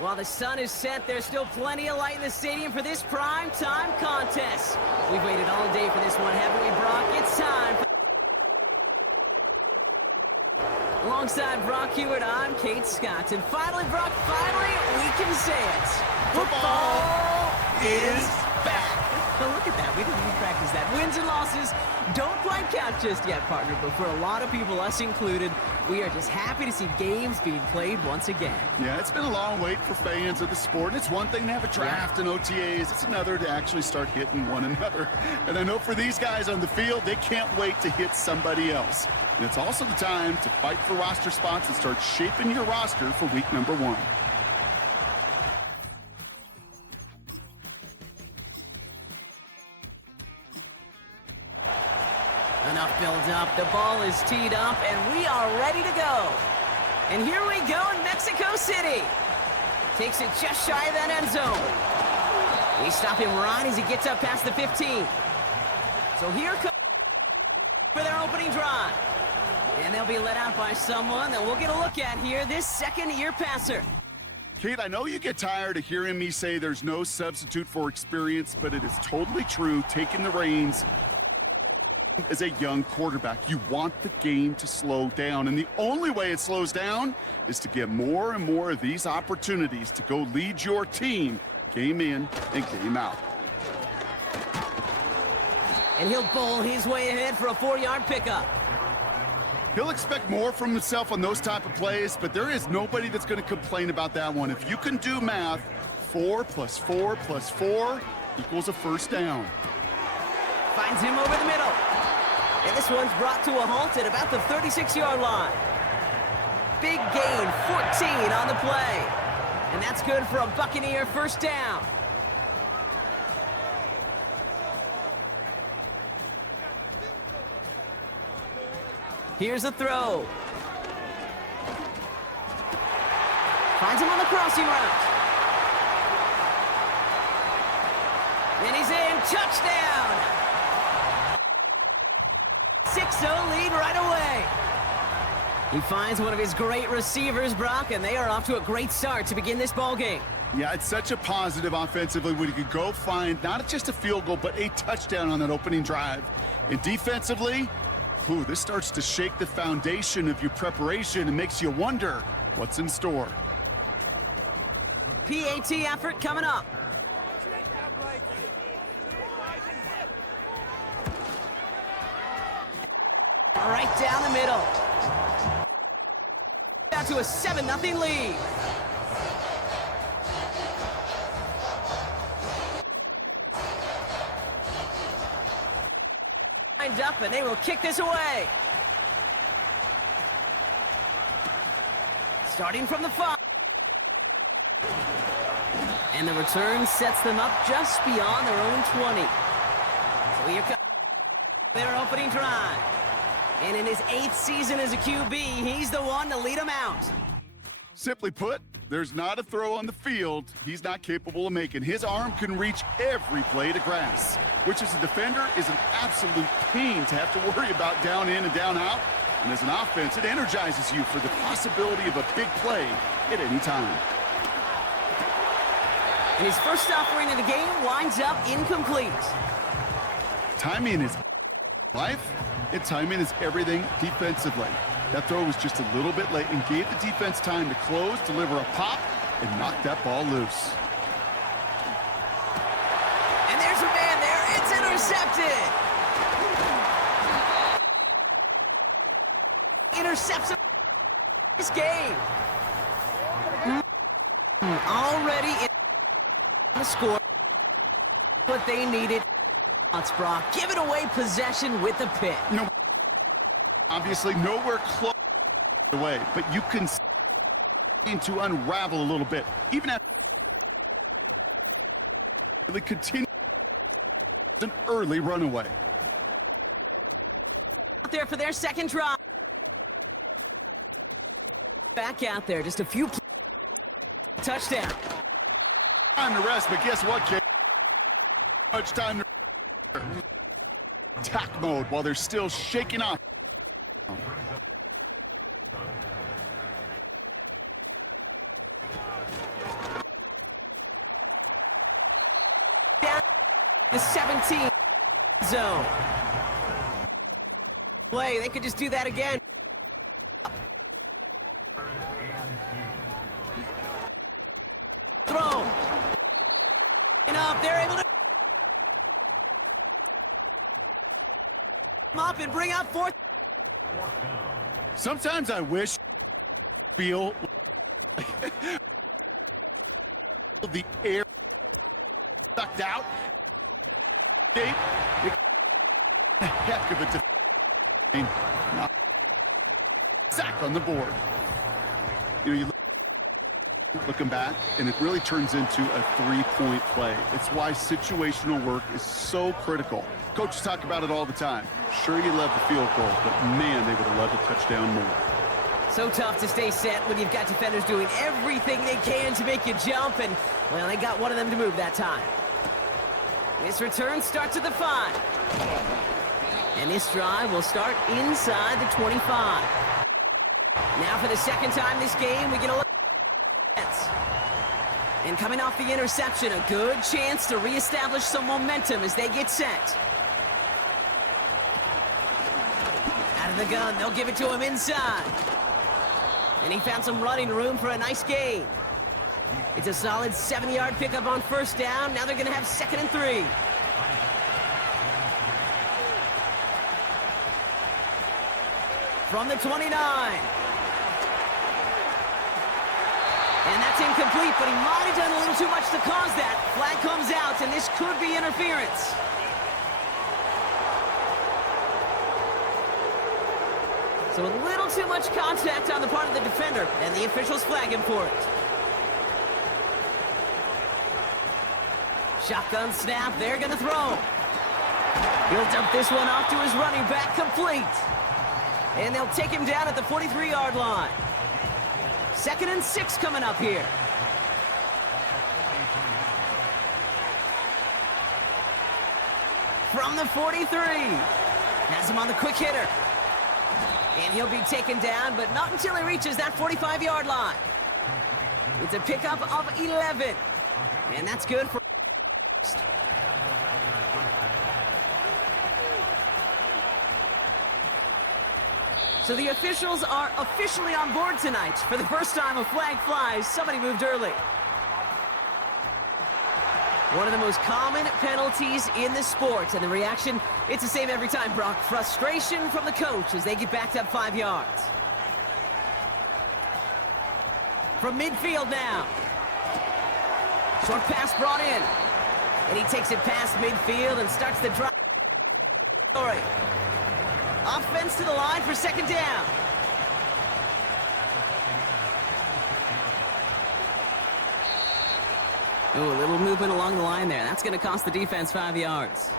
While the sun is set, there's still plenty of light in the stadium for this prime time contest. We've waited all day for this one, haven't we, Brock? It's time. Alongside Brock Hewitt, I'm Kate Scott. And finally, Brock, we can say it. Football is back. Well, look at that. We didn't even practice that. Wins and losses don't quite count just yet, partner. But for a lot of people, us included, we are just happy to see games being played once again. Yeah, it's been a long wait for fans of the sport. It's one thing to have a draft and OTAs. It's another to actually start hitting one another. And I know for these guys on the field, they can't wait to hit somebody else. And it's also the time to fight for roster spots and start shaping your roster for week number 1. Enough build up, the ball is teed up, and we are ready to go. And here we go in Mexico City. Takes it just shy of that end zone. We stop him right as he gets up past the 15. So here comes for their opening drive. And they'll be let out by someone that we'll get a look at here, this second-year passer. Kate, I know you get tired of hearing me say there's no substitute for experience, but it is totally true. Taking the reins as a young quarterback, you want the game to slow down, and the only way it slows down is to get more and more of these opportunities to go lead your team game in and game out. And he'll bowl his way ahead for a 4-yard pickup. He'll expect more from himself on those type of plays, but there is nobody that's going to complain about that one. If you can do math, 4 + 4 + 4 equals a first down. Finds him over the middle. And this one's brought to a halt at about the 36-yard line. Big gain, 14 on the play. And that's good for a Buccaneer first down. Here's a throw. Finds him on the crossing route. And he's in. Touchdown! 6-0 lead right away. He finds one of his great receivers, Brock, and they are off to a great start to begin this ball game. Yeah, it's such a positive offensively when you can go find not just a field goal, but a touchdown on that opening drive. And defensively, this starts to shake the foundation of your preparation and makes you wonder what's in store. PAT effort coming up. Right down the middle. Down to a 7-0 lead. Lined up, and they will kick this away. Starting from the 5. And the return sets them up just beyond their own 20. So here comes their opening drive. And in his 8th season as a QB, he's the one to lead them out. Simply put, there's not a throw on the field he's not capable of making. His arm can reach every blade of grass, which as a defender is an absolute pain to have to worry about down in and down out. And as an offense, it energizes you for the possibility of a big play at any time. And his first offering of the game winds up incomplete. Timing is life. And timing is everything defensively. That throw was just a little bit late and gave the defense time to close, deliver a pop, and knock that ball loose. And there's a man there. It's intercepted. Intercepts this game. Already in the score. What they needed. Brock giving away possession with the pick. You know, obviously nowhere close away, but you can seem to unravel a little bit. Even after they continue an early runaway. Out there for their second drive. Back out there, just a few touchdown. Time to rest, but guess what, kid? Much time to attack mode while they're still shaking off. The 17 zone. Play, they could just do that again. Throw. And up, they're able to come up and bring up fourth. Sometimes I wish feel the air sucked out. A heck of a sack on the board. You looking back, and it really turns into a three-point play. It's why situational work is so critical. Coaches talk about it all the time. Sure, you love the field goal, but man, they would have loved a touchdown more. So tough to stay set when you've got defenders doing everything they can to make you jump, and, well, they got one of them to move that time. This return starts at the 5. And this drive will start inside the 25. Now for the second time this game, we get a look at and coming off the interception, a good chance to reestablish some momentum as they get set. Out of the gun, they'll give it to him inside. And he found some running room for a nice gain. It's a solid 7-yard pickup on first down. Now they're going to have 2nd and 3. From the 29. And that's incomplete, but he might have done a little too much to cause that. Flag comes out, and this could be interference. So a little too much contact on the part of the defender, and the officials flag him for it. Shotgun snap, they're going to throw. He'll dump this one off to his running back, complete. And they'll take him down at the 43-yard line. 2nd and 6 coming up here. From the 43. Has him on the quick hitter. And he'll be taken down, but not until he reaches that 45-yard line. It's a pickup of 11. And that's good for... So the officials are officially on board tonight. For the first time a flag flies, somebody moved early. One of the most common penalties in the sport, and the reaction, it's the same every time, Brock. Frustration from the coach as they get backed up 5 yards. From midfield now. Short pass brought in. And he takes it past midfield and starts the drive. Offense to the line for 2nd down. Oh, a little movement along the line there. That's going to cost the defense 5 yards.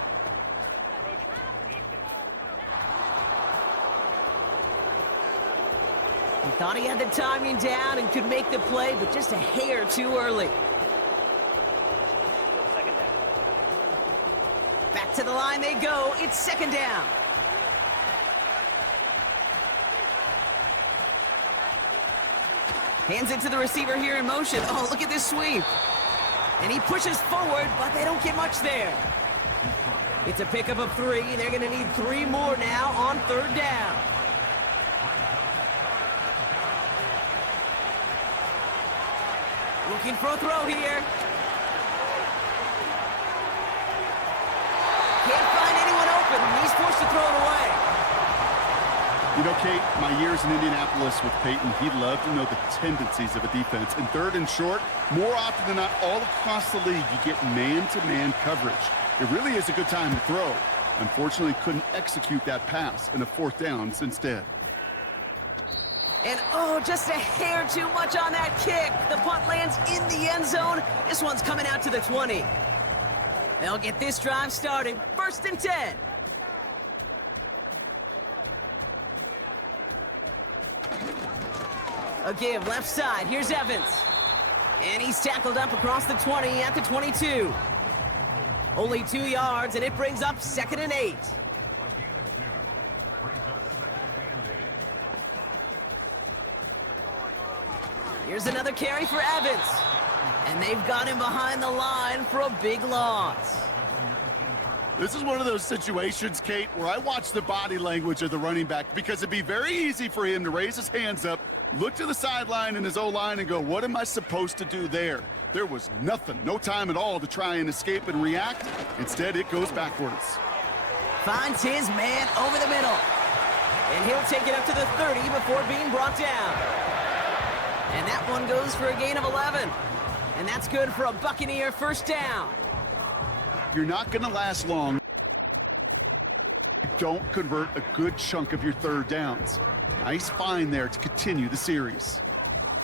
He thought he had the timing down and could make the play, but just a hair too early. Back to the line they go. It's 2nd down. Hands it to the receiver here in motion. Oh, look at this sweep. And he pushes forward, but they don't get much there. It's a pickup of 3. They're going to need 3 more now on 3rd down. Looking for a throw here. Can't find anyone open. He's forced to throw it away. You know, Kate, my years in Indianapolis with Peyton, he loved to know the tendencies of a defense. In 3rd and short, more often than not, all across the league, you get man-to-man coverage. It really is a good time to throw. Unfortunately, couldn't execute that pass, and a 4th down instead. And, oh, just a hair too much on that kick. The punt lands in the end zone. This one's coming out to the 20. They'll get this drive started. 1st and 10. A give left side. Here's Evans. And he's tackled up across the 20 at the 22. Only 2 yards, and it brings up 2nd and 8. Here's another carry for Evans. And they've got him behind the line for a big loss. This is one of those situations, Kate, where I watch the body language of the running back because it'd be very easy for him to raise his hands up, look to the sideline in his O-line and go, what am I supposed to do there? There was nothing, no time at all to try and escape and react. Instead, it goes backwards. Finds his man over the middle. And he'll take it up to the 30 before being brought down. And that one goes for a gain of 11. And that's good for a Buccaneer first down. You're not going to last long. Don't convert a good chunk of your third downs. Nice find there to continue the series.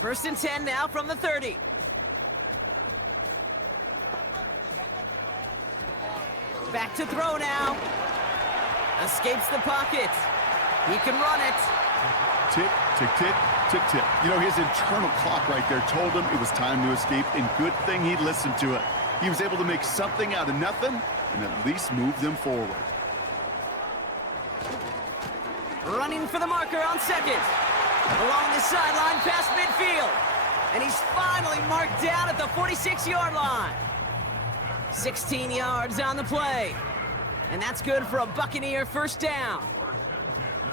1st and 10 now from the 30. Back to throw now. Escapes the pocket. He can run it. Tick, tick, tick, tick, tick. You know, his internal clock right there told him it was time to escape, and good thing he listened to it. He was able to make something out of nothing and at least move them forward. Running for the marker on second. Along the sideline past midfield. And he's finally marked down at the 46-yard line. 16 yards on the play. And that's good for a Buccaneer first down.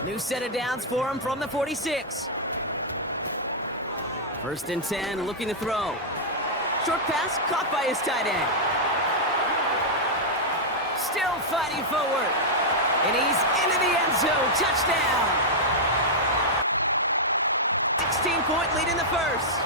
New set of downs for him from the 46. 1st and 10, looking to throw. Short pass caught by his tight end. Still fighting forward. And he's into the end zone. Touchdown. 16-point lead in the first.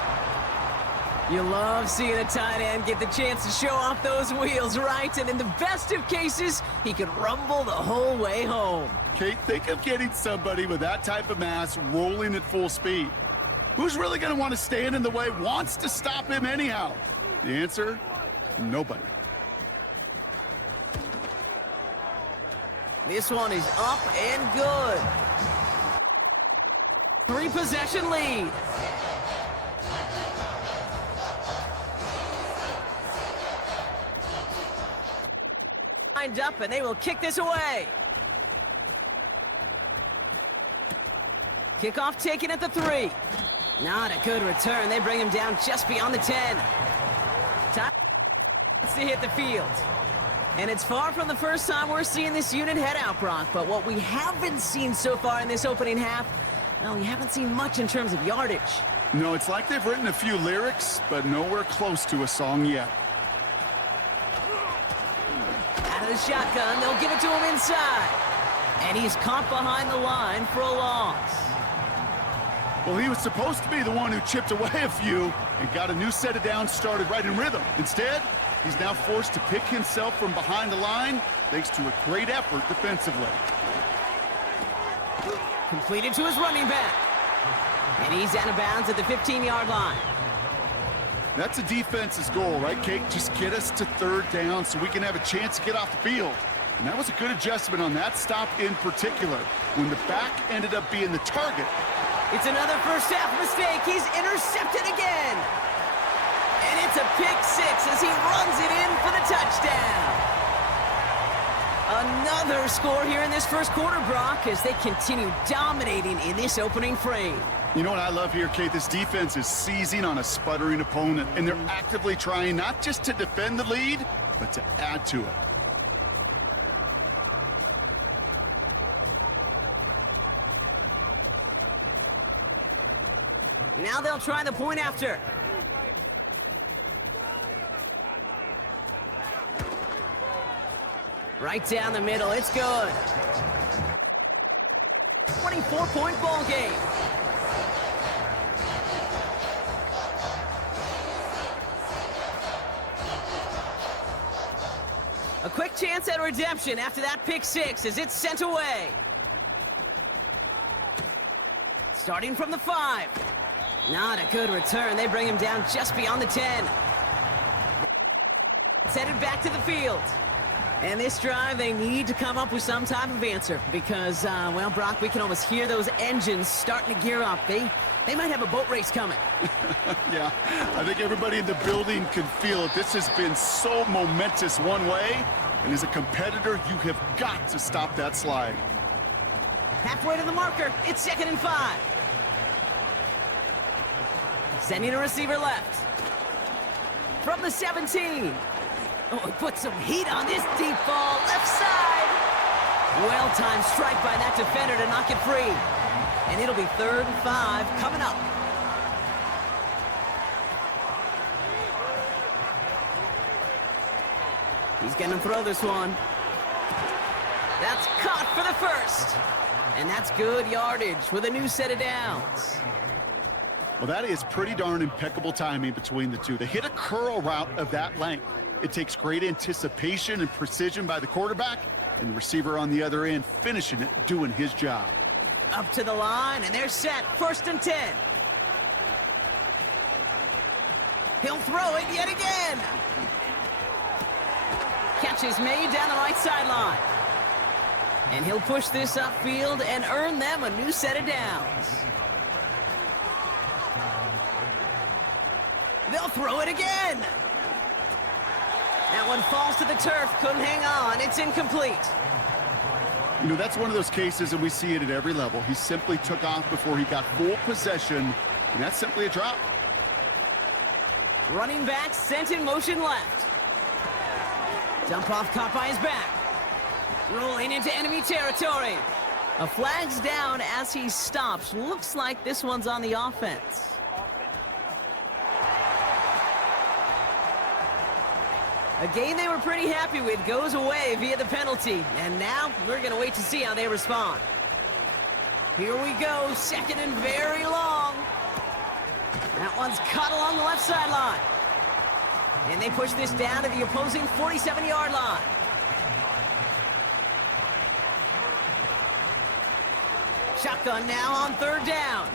You love seeing a tight end get the chance to show off those wheels, right? And in the best of cases, he could rumble the whole way home. Kate, think of getting somebody with that type of mass rolling at full speed. Who's really going to want to stand in the way, wants to stop him anyhow? The answer, nobody. This one is up and good. 3-possession lead. Lined up, and they will kick this away. Kickoff taken at the 3. Not a good return. They bring him down just beyond the 10. Time to hit the field. And it's far from the first time we're seeing this unit head out, Brock. But what we haven't seen so far in this opening half, well, we haven't seen much in terms of yardage. No, it's like they've written a few lyrics, but nowhere close to a song yet. Out of the shotgun, they'll give it to him inside. And he's caught behind the line for a loss. Well, he was supposed to be the one who chipped away a few and got a new set of downs started right in rhythm. Instead, he's now forced to pick himself from behind the line thanks to a great effort defensively. Completed to his running back. And he's out of bounds at the 15-yard line. That's a defense's goal, right, Kate? Just get us to third down so we can have a chance to get off the field. And that was a good adjustment on that stop in particular, when the back ended up being the target. It's another first half mistake. He's intercepted again. And it's a pick 6 as he runs it in for the touchdown. Another score here in this first quarter, Brock, as they continue dominating in this opening frame. You know what I love here, Kate? This defense is seizing on a sputtering opponent, and they're actively trying not just to defend the lead, but to add to it. Now they'll try the point after. Right down the middle, it's good. 24-point ball game. A quick chance at redemption after that pick 6 as it's sent away. Starting from the 5. Not a good return. They bring him down just beyond the 10. It's headed back to the field. And this drive, they need to come up with some type of answer because, well, Brock, we can almost hear those engines starting to gear up. They might have a boat race coming. Yeah, I think everybody in the building can feel it. This has been so momentous one way, and as a competitor, you have got to stop that slide. Halfway to the marker, it's 2nd and 5. Sending a receiver left. From the 17. Oh, he put some heat on this deep ball, left side. Well-timed strike by that defender to knock it free. And it'll be 3rd and 5 coming up. He's going to throw this one. That's caught for the first. And that's good yardage with a new set of downs. Well, that is pretty darn impeccable timing between the two. To hit a curl route of that length, it takes great anticipation and precision by the quarterback, and the receiver on the other end finishing it, doing his job. Up to the line, and they're set. 1st and 10. He'll throw it yet again. Catch is made down the right sideline. And he'll push this upfield and earn them a new set of downs. They'll throw it again. That one falls to the turf. Couldn't hang on. It's incomplete. You know, that's one of those cases, and we see it at every level. He simply took off before he got full possession, and that's simply a drop. Running back sent in motion left. Dump off caught by his back. Rolling into enemy territory. A flag's down as he stops. Looks like this one's on the offense. A game they were pretty happy with goes away via the penalty. And now we're going to wait to see how they respond. Here we go, 2nd and very long. That one's cut along the left sideline. And they push this down to the opposing 47-yard line. Shotgun now on 3rd down.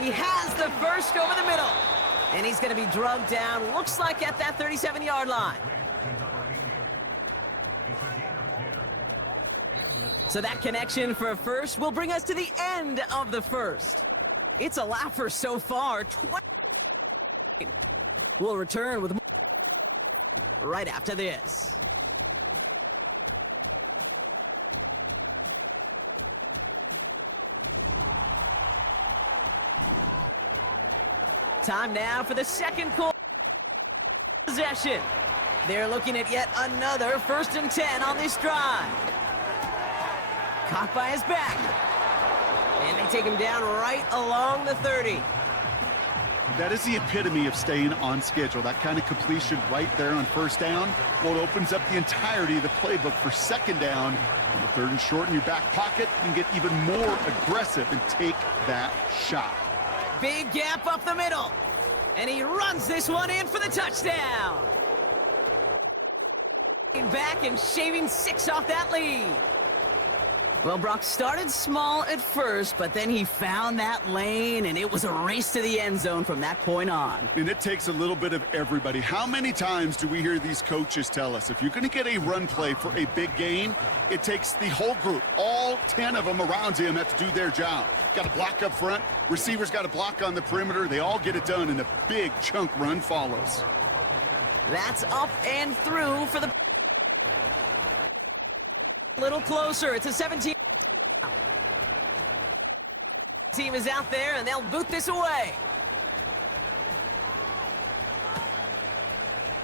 He has the first over the middle. And he's going to be drugged down, looks like at that 37-yard line. So that connection for a first will bring us to the end of the first. It's a laugher so far. We'll return with more right after this. Time now for the second quarter possession. They're looking at yet another 1st and 10 on this drive. Caught by his back. And they take him down right along the 30. That is the epitome of staying on schedule. That kind of completion right there on 1st down. Well, it opens up the entirety of the playbook for 2nd down. On the 3rd and short in your back pocket, you can get even more aggressive and take that shot. Big gap up the middle. And he runs this one in for the touchdown. Back and shaving 6 off that lead. Well, Brock started small at first, but then he found that lane, and it was a race to the end zone from that point on. And it takes a little bit of everybody. How many times do we hear these coaches tell us, if you're going to get a run play for a big game, it takes the whole group, all 10 of them around him have to do their job. Got to block up front, receivers got to block on the perimeter, they all get it done, and a big chunk run follows. That's up and through for the... A little closer, it's a 17... Team is out there, and they'll boot this away.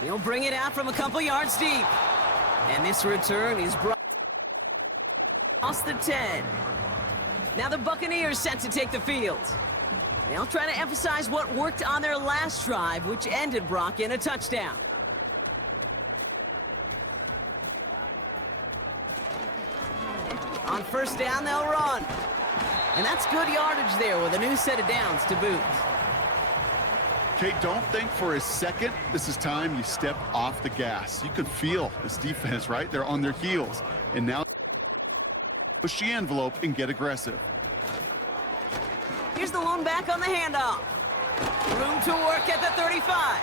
He'll bring it out from a couple yards deep. And this return is brought across the 10. Now the Buccaneers set to take the field. They'll try to emphasize what worked on their last drive, which ended Brock in a touchdown. On 1st down, they'll run. And that's good yardage there with a new set of downs to boot. Okay, don't think for a second this is time you step off the gas. You can feel this defense, right? They're on their heels. And now push the envelope and get aggressive. Here's the lone back on the handoff. Room to work at the 35.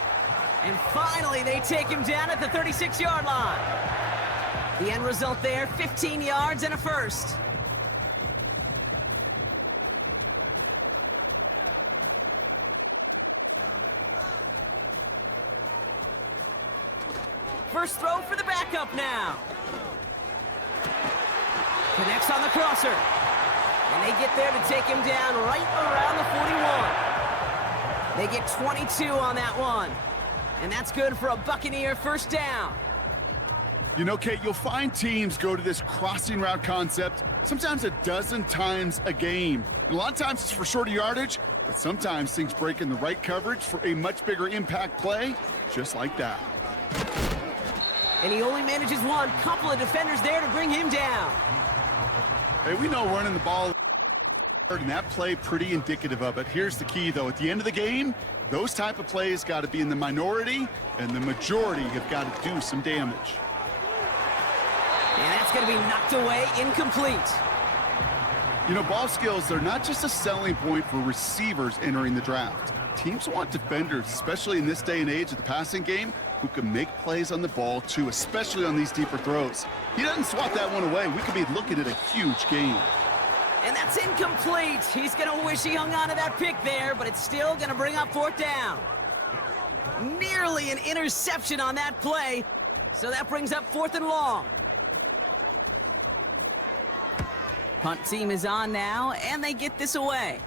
And finally, they take him down at the 36-yard line. The end result there, 15 yards and a first. First throw for the backup now. Connects on the crosser. And they get there to take him down right around the 41. They get 22 on that one. And that's good for a Buccaneer first down. You know, Kate, you'll find teams go to this crossing route concept sometimes a dozen times a game. And a lot of times it's for shorter yardage, but sometimes things break in the right coverage for a much bigger impact play, just like that. And he only manages one. Couple of defenders there to bring him down. Hey, we know running the ball, and that play pretty indicative of it. Here's the key, though. At the end of the game, those type of plays got to be in the minority, and the majority have got to do some damage. And that's going to be knocked away, incomplete. You know, ball skills, they're not just a selling point for receivers entering the draft. Teams want defenders, especially in this day and age of the passing game, who can make plays on the ball, too, especially on these deeper throws. He doesn't swat that one away. We could be looking at a huge game. And that's incomplete. He's going to wish he hung on to that pick there, but it's still going to bring up fourth down. Nearly an interception on that play, so that brings up fourth and long. Punt team is on now, and they get this away.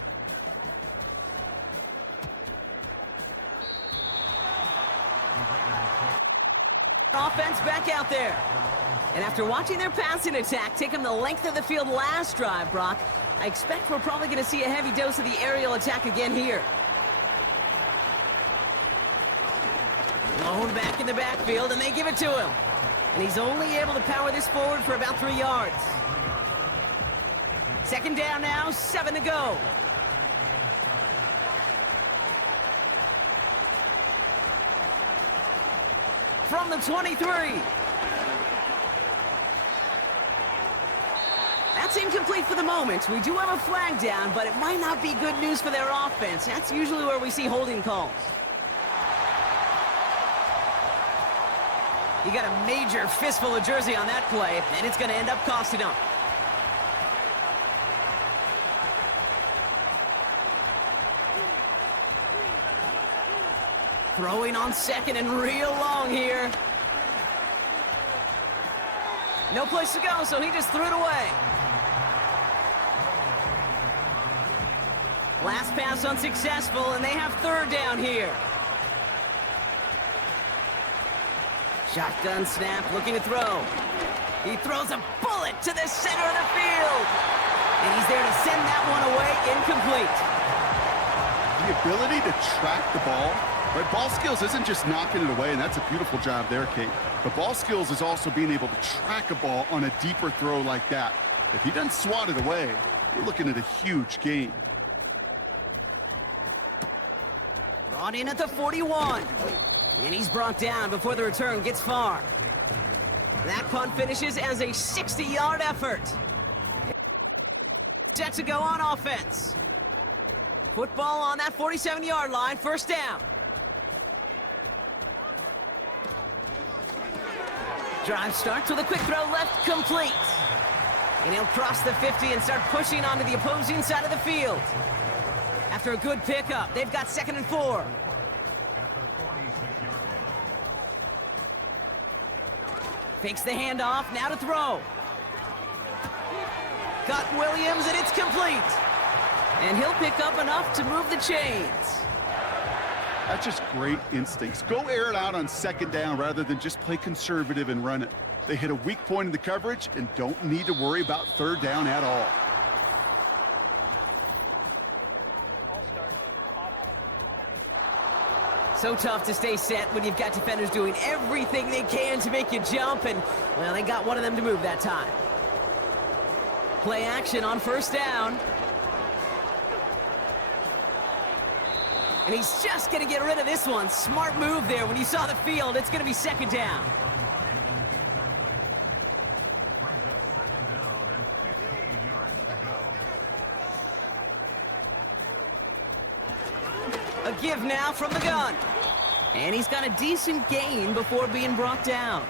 Offense back out there. And after watching their passing attack take them the length of the field last drive, Brock, I expect we're probably going to see a heavy dose of the aerial attack again here. Blown back in the backfield, and they give it to him. And he's only able to power this forward for about 3 yards. Second down now, 7 to go. From the 23. That's incomplete for the moment. We do have a flag down, but it might not be good news for their offense. That's usually where we see holding calls. You got a major fistful of jersey on that play, and it's going to end up costing them. Throwing on second and real long here. No place to go, so he just threw it away. Last pass unsuccessful, and they have third down here. Shotgun snap, looking to throw. He throws a bullet to the center of the field. And he's there to send that one away, incomplete. The ability to track the ball, right? Ball skills isn't just knocking it away, and that's a beautiful job there, Kate. But ball skills is also being able to track a ball on a deeper throw like that. If he doesn't swat it away, we're looking at a huge game. Brought in at the 41. And he's brought down before the return gets far. That punt finishes as a 60-yard effort. Set to go on offense. Football on that 47-yard line, first down. Drive starts with a quick throw left, complete. And he'll cross the 50 and start pushing onto the opposing side of the field. After a good pickup, they've got 2nd and 4. Fakes the handoff, now to throw. Got Williams, and it's complete. And he'll pick up enough to move the chains. That's just great instincts. Go air it out on second down rather than just play conservative and run it. They hit a weak point in the coverage and don't need to worry about third down at all. So tough to stay set when you've got defenders doing everything they can to make you jump, and, well, they got one of them to move that time. Play action on first down. And he's just going to get rid of this one. Smart move there. When you saw the field, it's going to be second down. A give now from the gun. And he's got a decent gain before being brought down.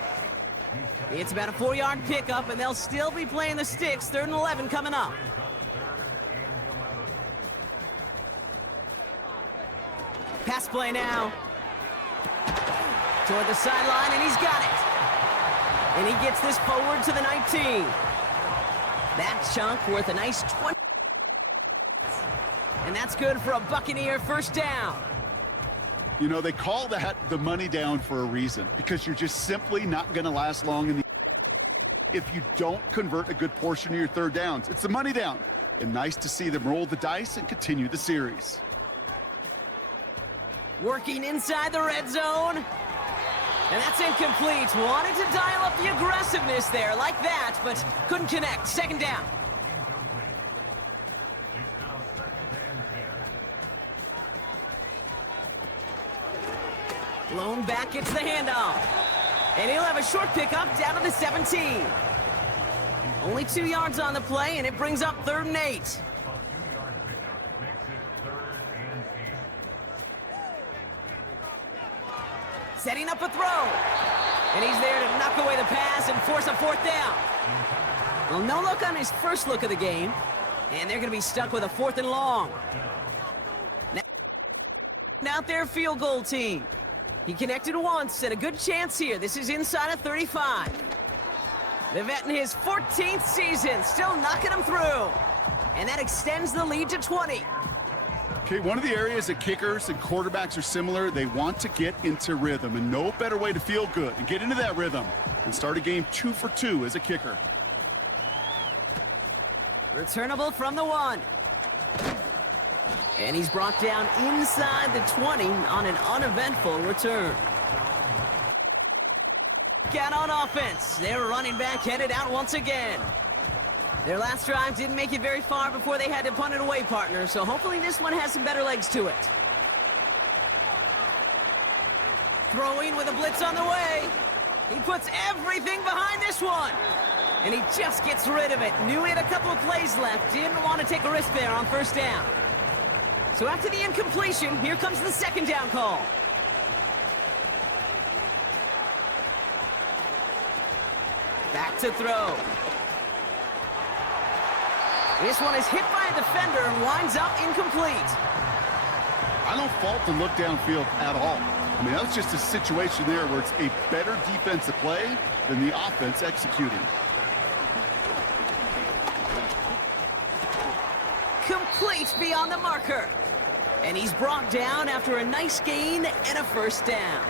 It's about a 4-yard pickup, and they'll still be playing the sticks. 3rd and 11 coming up. Pass play now. Toward the sideline, and he's got it. And he gets this forward to the 19. That chunk worth a nice 20. And that's good for a Buccaneer first down. You know, they call that the money down for a reason, because you're just simply not going to last long in the if you don't convert a good portion of your third downs. It's the money down. And nice to see them roll the dice and continue the series. Working inside the red zone. And that's incomplete. Wanted to dial up the aggressiveness there like that, but couldn't connect. Second down. Blown back gets the handoff. And he'll have a short pickup down to the 17. Only 2 yards on the play, and it brings up 3rd and 8. Setting up a throw. And he's there to knock away the pass and force a 4th down. Well, no look on his first look of the game. And they're going to be stuck with a 4th and long. Now out there, field goal team. He connected once, and a good chance here. This is inside of 35. The vet in his 14th season, still knocking him through. And that extends the lead to 20. Okay, one of the areas that kickers and quarterbacks are similar, they want to get into rhythm, and no better way to feel good and get into that rhythm than start a game 2 for 2 as a kicker. Returnable from the 1. And he's brought down inside the 20 on an uneventful return. Out on offense. Their running back headed out once again. Their last drive didn't make it very far before they had to punt it away, partner, so hopefully this one has some better legs to it. Throwing with a blitz on the way. He puts everything behind this one. And he just gets rid of it. Knew he had a couple of plays left. Didn't want to take a risk there on 1st down. So after the incompletion, here comes the 2nd down call. Back to throw. This one is hit by a defender and winds up incomplete. I don't fault the look downfield at all. I mean, that was just a situation there where it's a better defensive play than the offense executing. Complete beyond the marker. And he's brought down after a nice gain and a 1st down.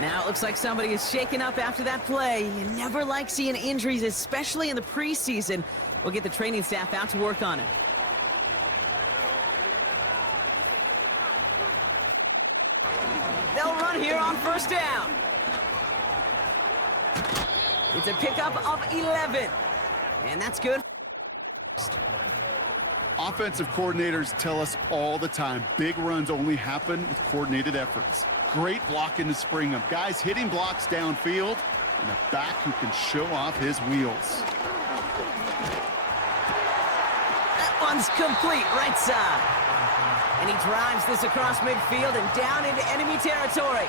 Now it looks like somebody is shaken up after that play. You never like seeing injuries, especially in the preseason. We'll get the training staff out to work on it. They'll run here on 1st down. It's a pickup of 11. And that's good. Offensive coordinators tell us all the time, big runs only happen with coordinated efforts. Great blocking to spring them. Guys hitting blocks downfield, and a back who can show off his wheels. That one's complete, right side. And he drives this across midfield and down into enemy territory.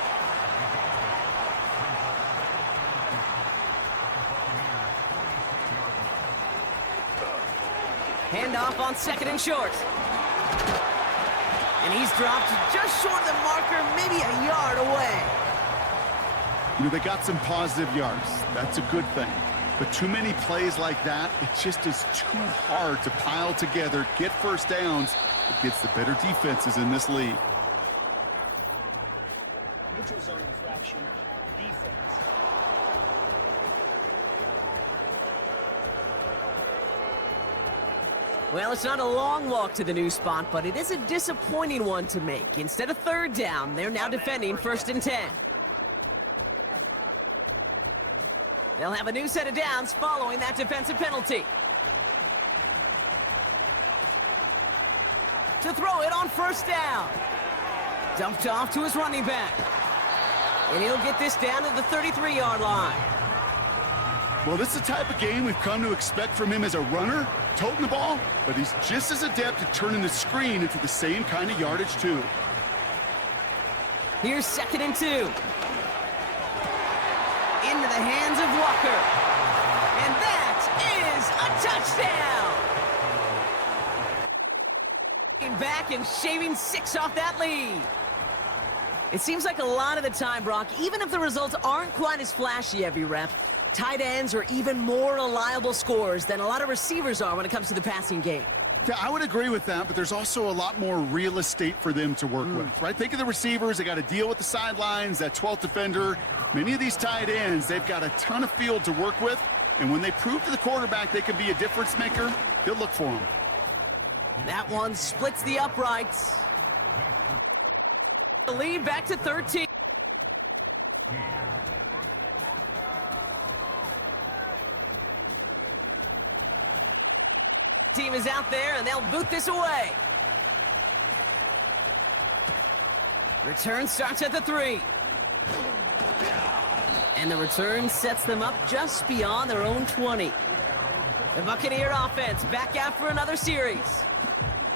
Handoff on 2nd and short. And he's dropped just short of the marker, maybe a yard away. You know, they got some positive yards. That's a good thing. But too many plays like that, it just is too hard to pile together, get 1st downs against the better defenses in this league. Neutral zone infraction, defense. Well, it's not a long walk to the new spot, but it is a disappointing one to make. Instead of 3rd down, they're now defending 1st and 10. They'll have a new set of downs following that defensive penalty. To throw it on 1st down. Dumped off to his running back. And he'll get this down to the 33-yard line. Well, this is the type of game we've come to expect from him as a runner, toting the ball, but he's just as adept at turning the screen into the same kind of yardage, too. Here's 2nd and 2. Into the hands of Walker. And that is a touchdown! Back and shaving 6 off that lead. It seems like a lot of the time, Brock, even if the results aren't quite as flashy every rep, tight ends are even more reliable scorers than a lot of receivers are when it comes to the passing game. Yeah, I would agree with that, but there's also a lot more real estate for them to work with, right? Think of the receivers. They got to deal with the sidelines, that 12th defender. Many of these tight ends, they've got a ton of field to work with, and when they prove to the quarterback they can be a difference maker, he'll look for them. That one splits the uprights. The lead back to 13. Team is out there, and they'll boot this away. Return starts at the 3. And the return sets them up just beyond their own 20. The Buccaneer offense back out for another series.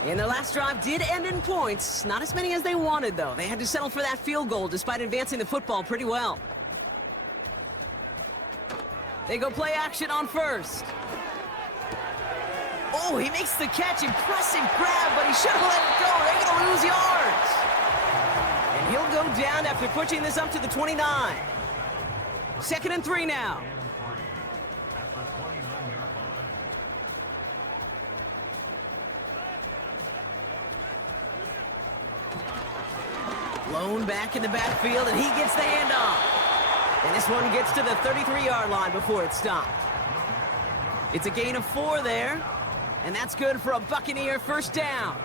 And their last drive did end in points. Not as many as they wanted, though. They had to settle for that field goal despite advancing the football pretty well. They go play action on first. Oh, he makes the catch. Impressive grab, but he should have let it go. They're going to lose yards. And he'll go down after pushing this up to the 29. 2nd and 3 now. Blown back in the backfield, and he gets the handoff. And this one gets to the 33-yard line before it stopped. It's a gain of 4 there, and that's good for a Buccaneer first down.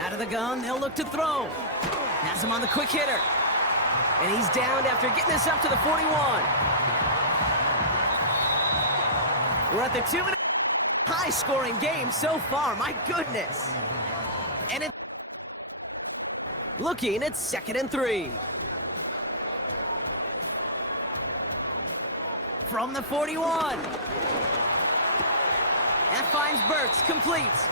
Out of the gun, they'll look to throw. Has him on the quick hitter. And he's downed after getting this up to the 41. We're at the 2-minute high-scoring game so far, my goodness. And it's looking at 2nd and 3. From the 41. That finds Burks, complete.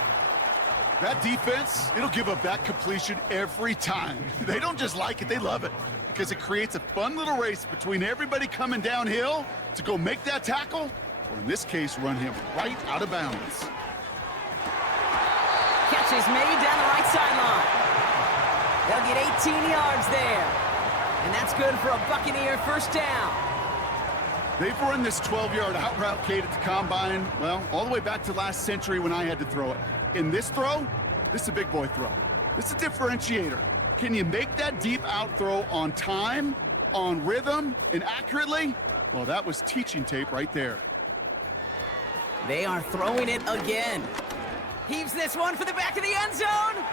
That defense, it'll give up that completion every time. They don't just like it, they love it. Because it creates a fun little race between everybody coming downhill to go make that tackle, or in this case, run him right out of bounds. Catch is made down the right sideline. They'll get 18 yards there. And that's good for a Buccaneer first down. They've run this 12-yard out route, Kate, at the combine, well, all the way back to last century when I had to throw it. In this throw, this is a big boy throw. This is a differentiator. Can you make that deep out throw on time, on rhythm, and accurately? Well, that was teaching tape right there. They are throwing it again. Heaves this one for the back of the end zone.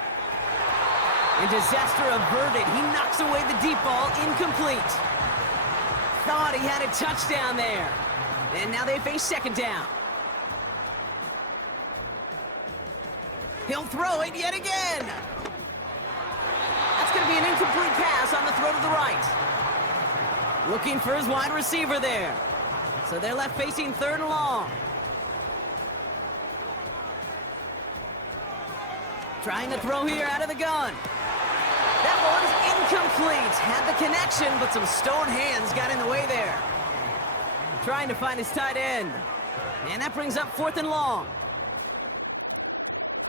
And disaster averted. He knocks away the deep ball, incomplete. Thought he had a touchdown there. And now they face 2nd down. He'll throw it yet again. That's going to be an incomplete pass on the throw to the right. Looking for his wide receiver there. So they're left facing 3rd and long. Trying to throw here out of the gun. That one's incomplete. Had the connection, but some stone hands got in the way there. Trying to find his tight end. And that brings up 4th and long.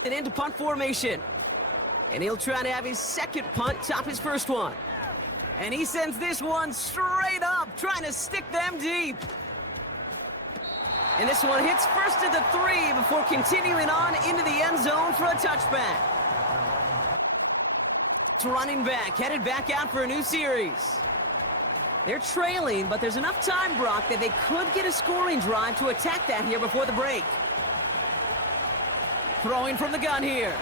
And into punt formation. And he'll try to have his 2nd punt top his 1st one. And he sends this one straight up, trying to stick them deep. And this one hits first at the 3 before continuing on into the end zone for a touchback. Running back, headed back out for a new series. They're trailing, but there's enough time, Brock, that they could get a scoring drive to attack that here before the break. Throwing from the gun here.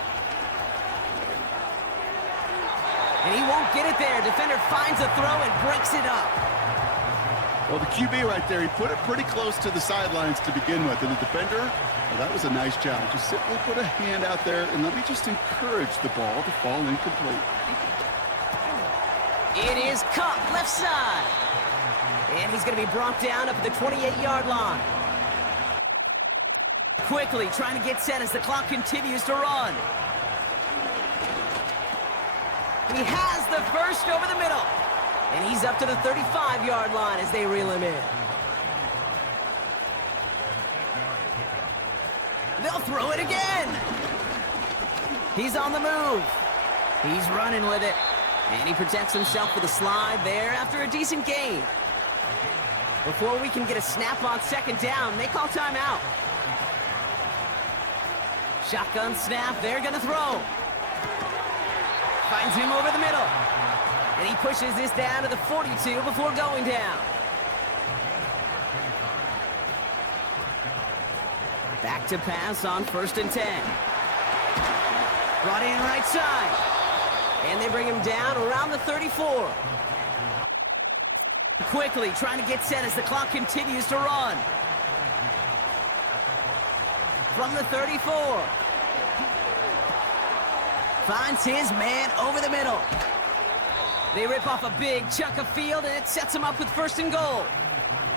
And he won't get it there. Defender finds a throw and breaks it up. Well, the QB right there, he put it pretty close to the sidelines to begin with. And the defender, well, that was a nice job. Just simply put a hand out there and let me just encourage the ball to fall incomplete. It is Cup, left side. And he's going to be brought down up at the 28-yard line. Quickly trying to get set as the clock continues to run. He has the first over the middle. And he's up to the 35-yard line as they reel him in. They'll throw it again. He's on the move. He's running with it. And he protects himself with a slide there after a decent gain. Before we can get a snap on second down, they call timeout. Shotgun snap, they're gonna throw. Finds him over the middle. And he pushes this down to the 42 before going down. Back to pass on 1st and 10. Brought in right side. And they bring him down around the 34. Quickly trying to get set as the clock continues to run. From the 34. Finds his man over the middle. They rip off a big chunk of field, and it sets him up with 1st and goal.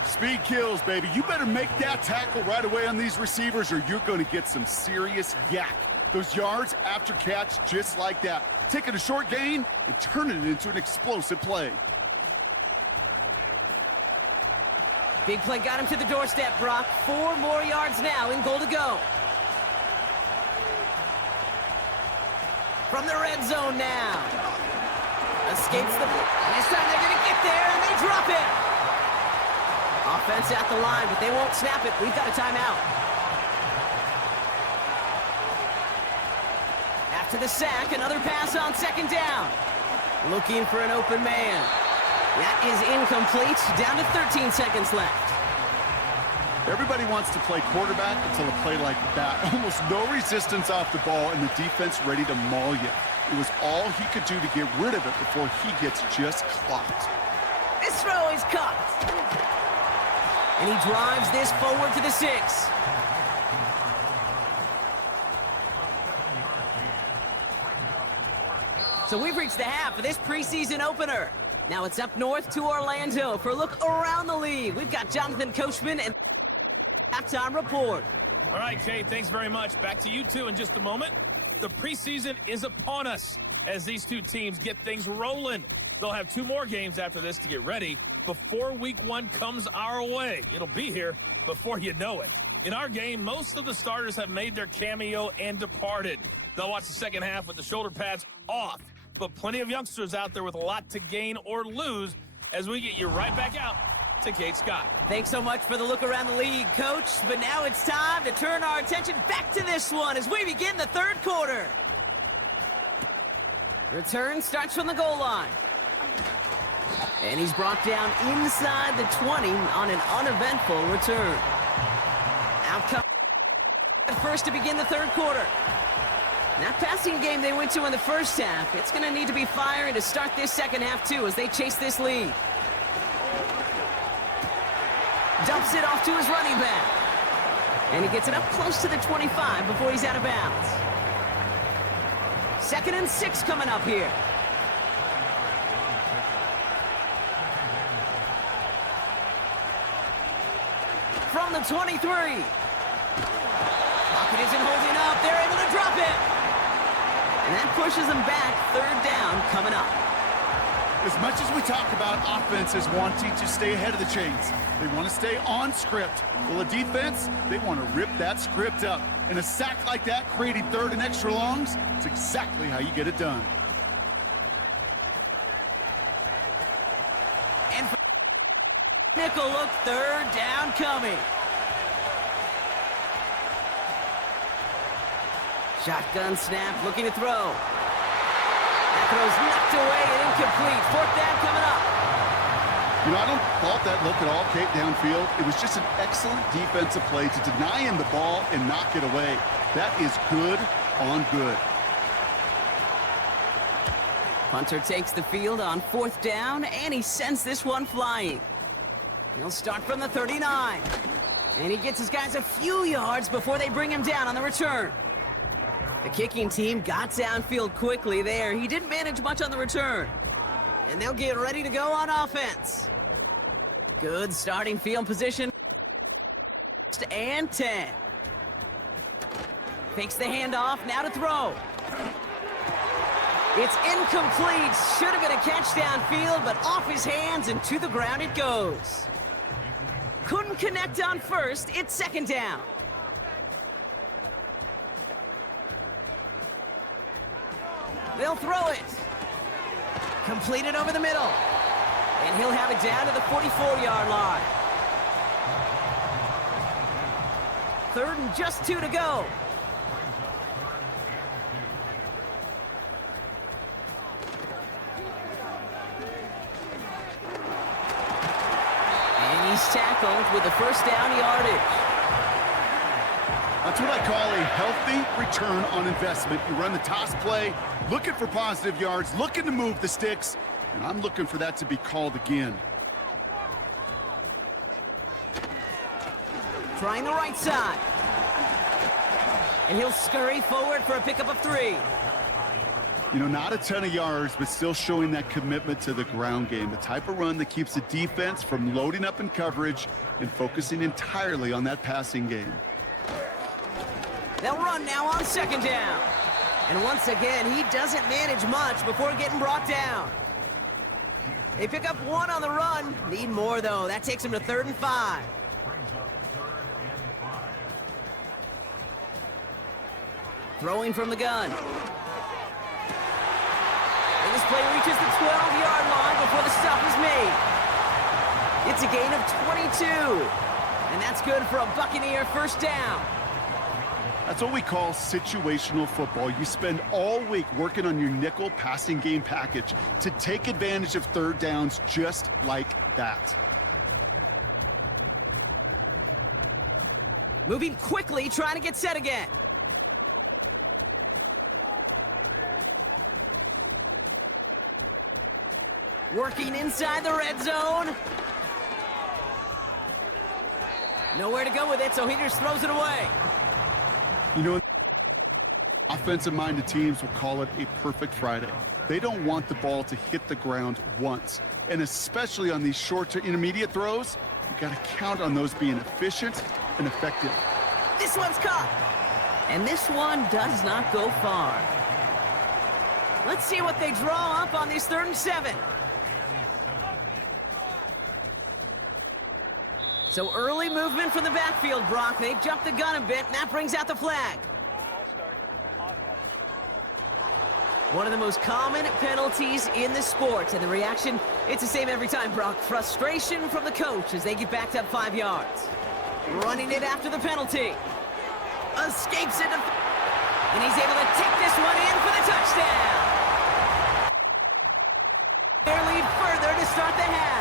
Speed kills, baby. You better make that tackle right away on these receivers or you're going to get some serious yak. Those yards after catch just like that. Taking a short gain and turning it into an explosive play. Big play got him to the doorstep, Brock. 4 more yards now and goal to go. From the red zone now. Escapes the... And this time they're going to get there, and they drop it. Offense at the line, but they won't snap it. We've got a timeout. After the sack, another pass on 2nd down. Looking for an open man. That is incomplete. Down to 13 seconds left. Everybody wants to play quarterback until a play like that. Almost no resistance off the ball and the defense ready to maul you. It was all he could do to get rid of it before he gets just clocked. This throw is caught. And he drives this forward to the 6. So we've reached the half of this preseason opener. Now it's up north to Orlando for a look around the league. We've got Jonathan Coachman and halftime report. All right, Kate, thanks very much. Back to you two in just a moment. The preseason is upon us as these two teams get things rolling. They'll have 2 more games after this to get ready before week 1 comes our way. It'll be here before you know it. In our game, most of the starters have made their cameo and departed. They'll watch the second half with the shoulder pads off, but plenty of youngsters out there with a lot to gain or lose as we get you right back out to Kate Scott. Thanks so much for the look around the league, Coach. But now it's time to turn our attention back to this one as we begin the 3rd quarter. Return starts from the goal line. And he's brought down inside the 20 on an uneventful return. Out comes first to begin the 3rd quarter. That passing game they went to in the first half, it's going to need to be firing to start this second half, too, as they chase this lead. Dumps it off to his running back. And he gets it up close to the 25 before he's out of bounds. 2nd and 6 coming up here. From the 23. Pocket isn't holding up. They're able to drop it. And that pushes them back. 3rd down coming up. As much as we talk about offenses wanting to stay ahead of the chains, they want to stay on script. Well, a defense, they want to rip that script up. And a sack like that, creating 3rd and extra longs, it's exactly how you get it done. And for nickel look, 3rd down coming. Shotgun snap, looking to throw. That throw's knocked away and incomplete. 4th down coming up. You know, I don't fault that look at all, Kate, downfield. It was just an excellent defensive play to deny him the ball and knock it away. That is good on good. Punter takes the field on 4th down, and he sends this one flying. He'll start from the 39. And he gets his guys a few yards before they bring him down on the return. The kicking team got downfield quickly there. He didn't manage much on the return. And they'll get ready to go on offense. Good starting field position. And 10. Fakes the handoff, now to throw. It's incomplete. Should have been a catch downfield, but off his hands and to the ground it goes. Couldn't connect on 1st. It's 2nd down. They'll throw it. Completed over the middle. And he'll have it down to the 44-yard line. 3rd and just 2 to go. And he's tackled with the first down yardage. That's what I call a healthy return on investment. You run the toss play, looking for positive yards, looking to move the sticks, and I'm looking for that to be called again. Trying the right side. And he'll scurry forward for a pickup of 3. You know, not a ton of yards, but still showing that commitment to the ground game. The type of run that keeps the defense from loading up in coverage and focusing entirely on that passing game. They'll run now on 2nd down. And once again, he doesn't manage much before getting brought down. They pick up 1 on the run. Need more, though. That takes him to 3rd and 5. Throwing from the gun. And this play reaches the 12-yard line before the stop is made. It's a gain of 22. And that's good for a Buccaneer first down. That's what we call situational football. You spend all week working on your nickel passing game package to take advantage of 3rd downs just like that. Moving quickly, trying to get set again. Working inside the red zone. Nowhere to go with it, so he just throws it away. You know, offensive-minded teams will call it a perfect Friday. They don't want the ball to hit the ground once. And especially on these short to intermediate throws, you got to count on those being efficient and effective. This one's caught. And this one does not go far. Let's see what they draw up on these 3rd and 7. So early movement from the backfield, Brock. They jumped the gun a bit, and that brings out the flag. One of the most common penalties in the sport, and the reaction, it's the same every time, Brock. Frustration from the coach as they get backed up 5 yards. Running it after the penalty. Escapes it, and he's able to take this one in for the touchdown. Their lead further to start the half.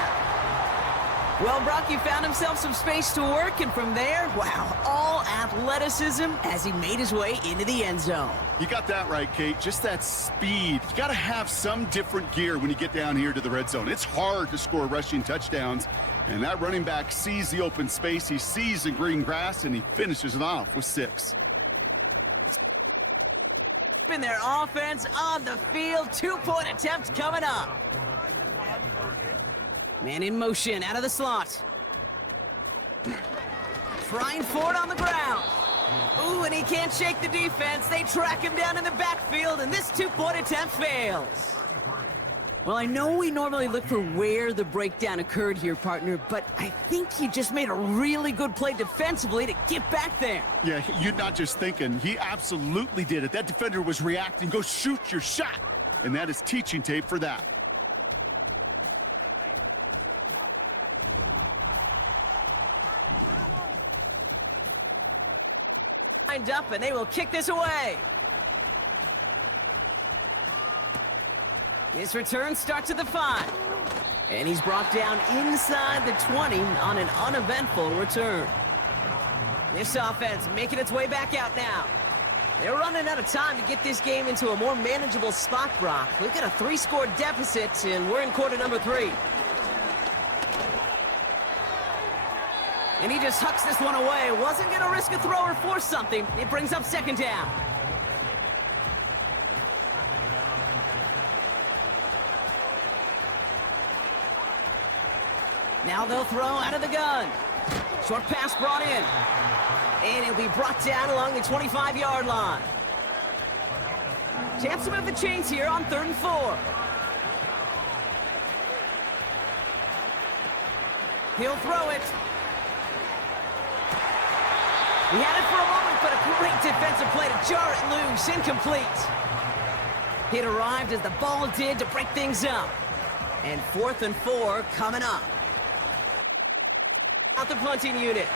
Well, Brock, he found himself some space to work, and from there, wow, all athleticism as he made his way into the end zone. You got that right, Kate. Just that speed. You got to have some different gear when you get down here to the red zone. It's hard to score rushing touchdowns, and that running back sees the open space, he sees the green grass, and he finishes it off with 6. In their offense on the field, 2-point attempt coming up. Man in motion, out of the slot. Trying for it on the ground. Ooh, and he can't shake the defense. They track him down in the backfield, and this 2-point attempt fails. Well, I know we normally look for where the breakdown occurred here, partner, but I think he just made a really good play defensively to get back there. Yeah, you're not just thinking. He absolutely did it. That defender was reacting. Go shoot your shot. And that is teaching tape for that. Lined up, and they will kick this away. This return starts at the 5. And he's brought down inside the 20 on an uneventful return. This offense making its way back out now. They're running out of time to get this game into a more manageable spot, Brock. Look at a 3-score deficit, and we're in quarter number 3. And he just hucks this one away. Wasn't going to risk a throw or force something. It brings up 2nd down. Now they'll throw out of the gun. Short pass brought in. And it'll be brought down along the 25-yard line. Chance to move the chains here on 3rd and 4. He'll throw it. He had it for a moment, but a great defensive play to jar it loose. Incomplete. It arrived as the ball did to break things up. And 4th and 4 coming up. Out the punting unit.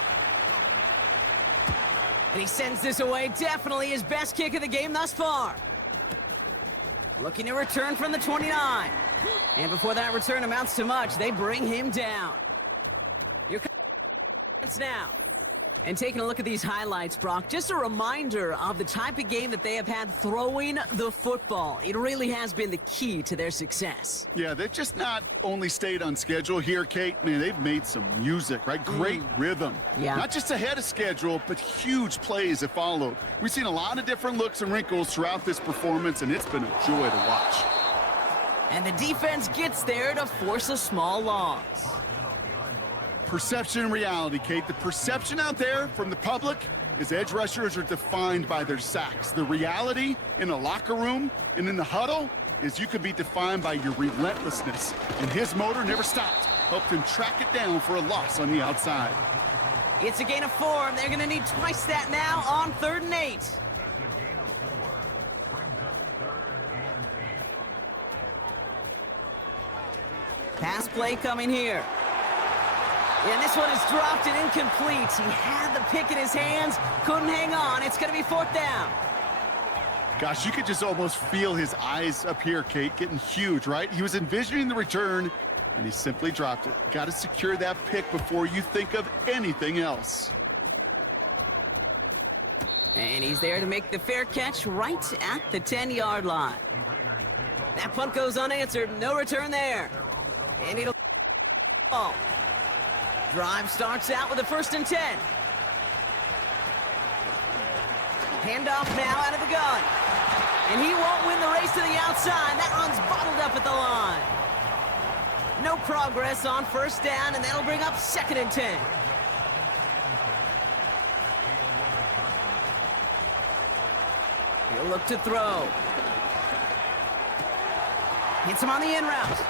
And he sends this away. Definitely his best kick of the game thus far. Looking to return from the 29. And before that return amounts to much, they bring him down. Here comes now. And taking a look at these highlights, Brock, just a reminder of the type of game that they have had throwing the football. It really has been the key to their success. Yeah, they've just not only stayed on schedule here, Kate. Man, they've made some music, right? Great rhythm. Yeah. Not just ahead of schedule, but huge plays have followed. We've seen a lot of different looks and wrinkles throughout this performance, and it's been a joy to watch. And the defense gets there to force a small loss. Perception and reality, Kate. The perception out there from the public is edge rushers are defined by their sacks. The reality in a locker room and in the huddle is you could be defined by your relentlessness. And his motor never stopped. Helped him track it down for a loss on the outside. It's a gain of 4, and they're going to need twice that now on 3rd and 8. Pass play coming here. And this one is dropped and incomplete. He had the pick in his hands, couldn't hang on. It's going to be 4th down. Gosh, you could just almost feel his eyes up here, Kate, getting huge, right? He was envisioning the return, and he simply dropped it. Got to secure that pick before you think of anything else. And he's there to make the fair catch right at the 10-yard line. That punt goes unanswered. No return there. And it'll ball. Drive starts out with a 1st and 10. Handoff now out of the gun. And he won't win the race to the outside. That run's bottled up at the line. No progress on 1st down, and that'll bring up 2nd and 10. He'll look to throw. Hits him on the in route.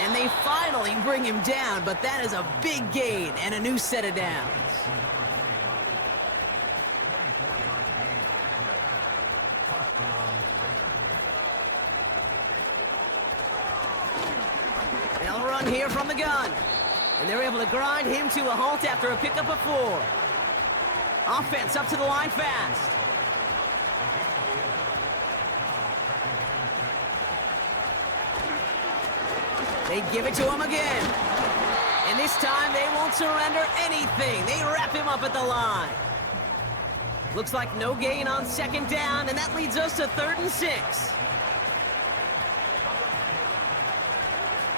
And they finally bring him down, but that is a big gain and a new set of downs. They'll run here from the gun. And they're able to grind him to a halt after a pickup of 4. Offense up to the line fast. They give it to him again. And this time they won't surrender anything. They wrap him up at the line. Looks like no gain on 2nd down, and that leads us to 3rd and 6.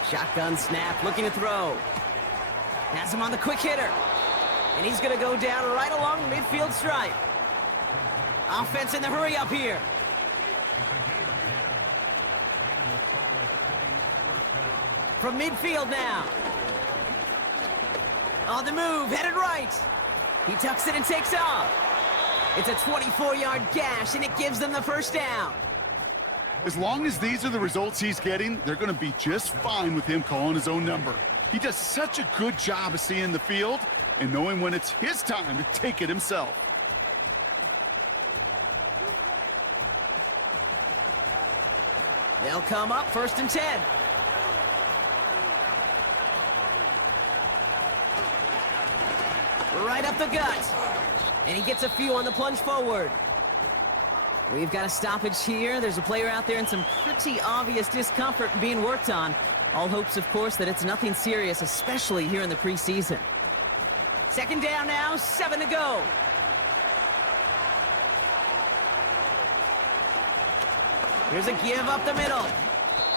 Shotgun snap, looking to throw. Has him on the quick hitter. And he's going to go down right along the midfield stripe. Offense in the hurry up here. From midfield now. On the move, headed right. He tucks it and takes off. It's a 24-yard gash, and it gives them the 1st down. As long as these are the results he's getting, they're going to be just fine with him calling his own number. He does such a good job of seeing the field and knowing when it's his time to take it himself. They'll come up 1st and 10. Right up the gut. And he gets a few on the plunge forward. We've got a stoppage here. There's a player out there in some pretty obvious discomfort being worked on. All hopes, of course, that it's nothing serious, especially here in the preseason. 2nd down now, 7 to go. Here's a give up the middle.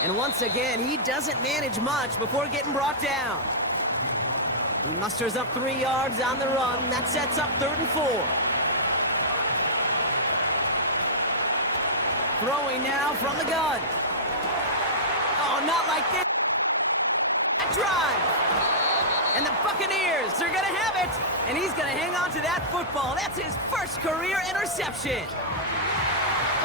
And once again, he doesn't manage much before getting brought down. He musters up 3 yards on the run. That sets up 3rd and 4. Throwing now from the gun. Oh, not like this. Drive. And the Buccaneers are going to have it. And he's going to hang on to that football. That's his 1st career interception.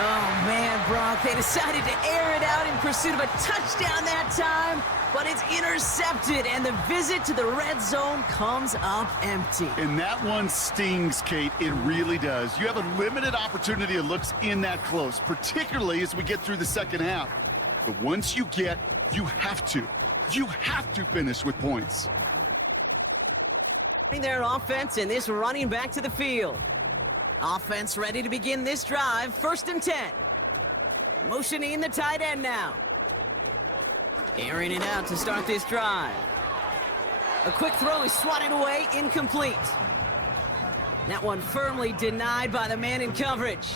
Oh, man, Brock, they decided to air it out in pursuit of a touchdown that time, but it's intercepted, and the visit to the red zone comes up empty. And that one stings, Kate. It really does. You have a limited opportunity of looks in that close, particularly as we get through the 2nd half. But once you get, you have to finish with points. Their offense and this running back to the field. Offense ready to begin this drive. 1st and 10. Motioning the tight end now. Airing it out to start this drive. A quick throw is swatted away, incomplete. That one firmly denied by the man in coverage.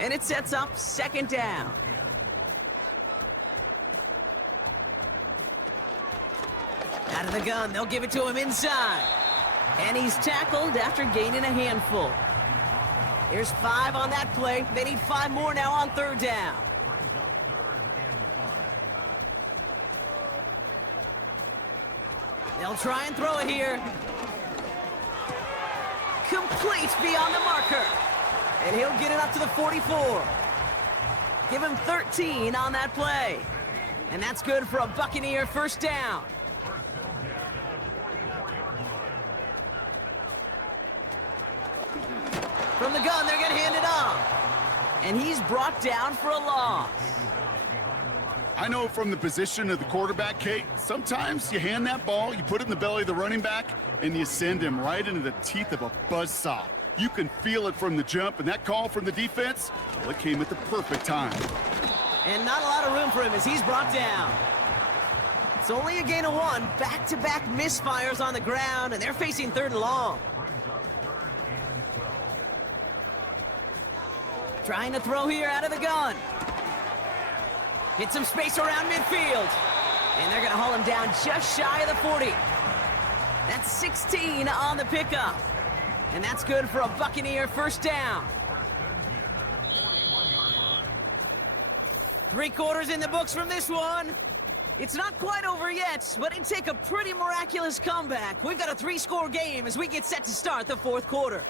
And it sets up 2nd down. Out of the gun, they'll give it to him inside. And he's tackled after gaining a handful. There's 5 on that play. They need 5 more now on 3rd down. They'll try and throw it here. Complete beyond the marker. And he'll get it up to the 44. Give him 13 on that play. And that's good for a Buccaneer 1st down. From the gun, they're going to hand it off. And he's brought down for a loss. I know from the position of the quarterback, Kate, sometimes you hand that ball, you put it in the belly of the running back, and you send him right into the teeth of a buzzsaw. You can feel it from the jump, and that call from the defense, well, it came at the perfect time. And not a lot of room for him as he's brought down. It's only a gain of 1. Back-to-back misfires on the ground, and they're facing 3rd and long. Trying to throw here out of the gun. Hit some space around midfield. And they're going to haul him down just shy of the 40. That's 16 on the pickup. And that's good for a Buccaneer 1st down. 3 quarters in the books from this one. It's not quite over yet, but it'd take a pretty miraculous comeback. We've got a 3-score game as we get set to start the 4th quarter.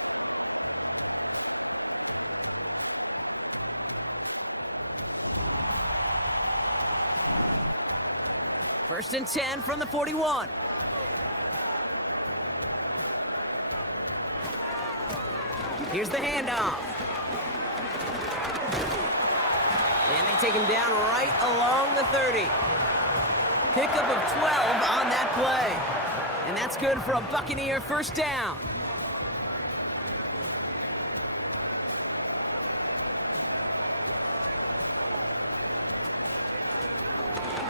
First and 10 from the 41. Here's the handoff. And they take him down right along the 30. Pickup of 12 on that play. And that's good for a Buccaneer 1st down.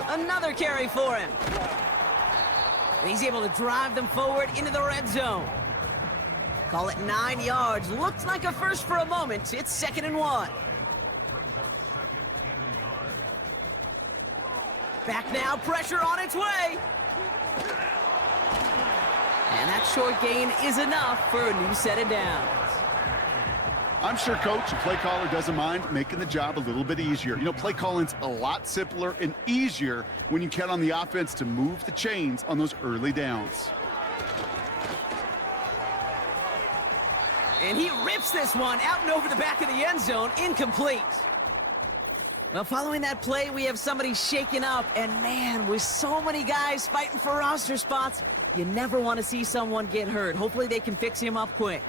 Another carry for him. And he's able to drive them forward into the red zone. Call it 9 yards. Looked like a first for a moment. It's 2nd and 1. Back now, pressure on its way. And that short gain is enough for a new set of downs. I'm sure coach and play caller doesn't mind making the job a little bit easier. You know, play calling's a lot simpler and easier when you count on the offense to move the chains on those early downs. And he rips this one out and over the back of the end zone, incomplete. Well, following that play, we have somebody shaken up, and man, with so many guys fighting for roster spots, you never want to see someone get hurt. Hopefully they can fix him up quick.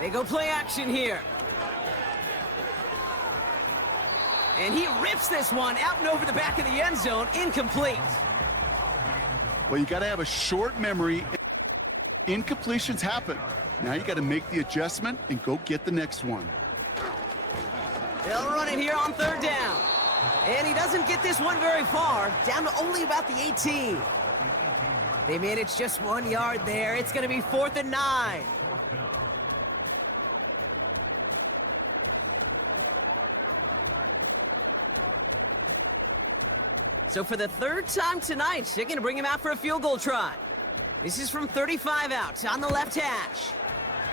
They go play action here. And he rips this one out and over the back of the end zone, incomplete. Well, you got to have a short memory. Incompletions happen. Now you got to make the adjustment and go get the next one. They'll run it here on 3rd down. And he doesn't get this one very far, down to only about the 18. They managed just 1 yard there. It's going to be 4th and 9. So for the 3rd time tonight, they're going to bring him out for a field goal try. This is from 35 out on the left hash.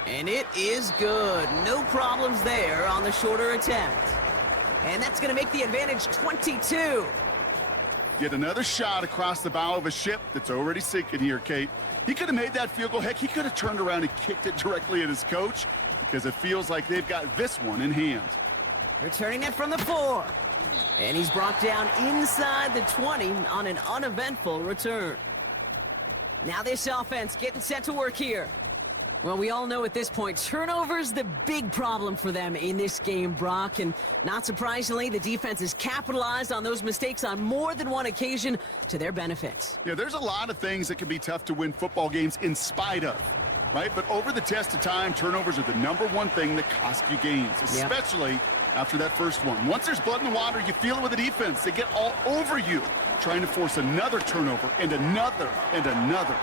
And it is good. No problems there on the shorter attempt. And that's going to make the advantage 22. Get another shot across the bow of a ship that's already sinking here, Kate. He could have made that field goal. Heck, he could have turned around and kicked it directly at his coach because it feels like they've got this one in hand. Returning it from the 4. And he's brought down inside the 20 on an uneventful return. Now this offense getting set to work here. Well, we all know at this point, turnovers the big problem for them in this game, Brock. And not surprisingly, the defense has capitalized on those mistakes on more than one occasion to their benefit. Yeah, there's a lot of things that can be tough to win football games in spite of, right? But over the test of time, turnovers are the #1 thing that cost you games, especially after that first one. Once there's blood in the water, you feel it with the defense. They get all over you, trying to force another turnover and another and another.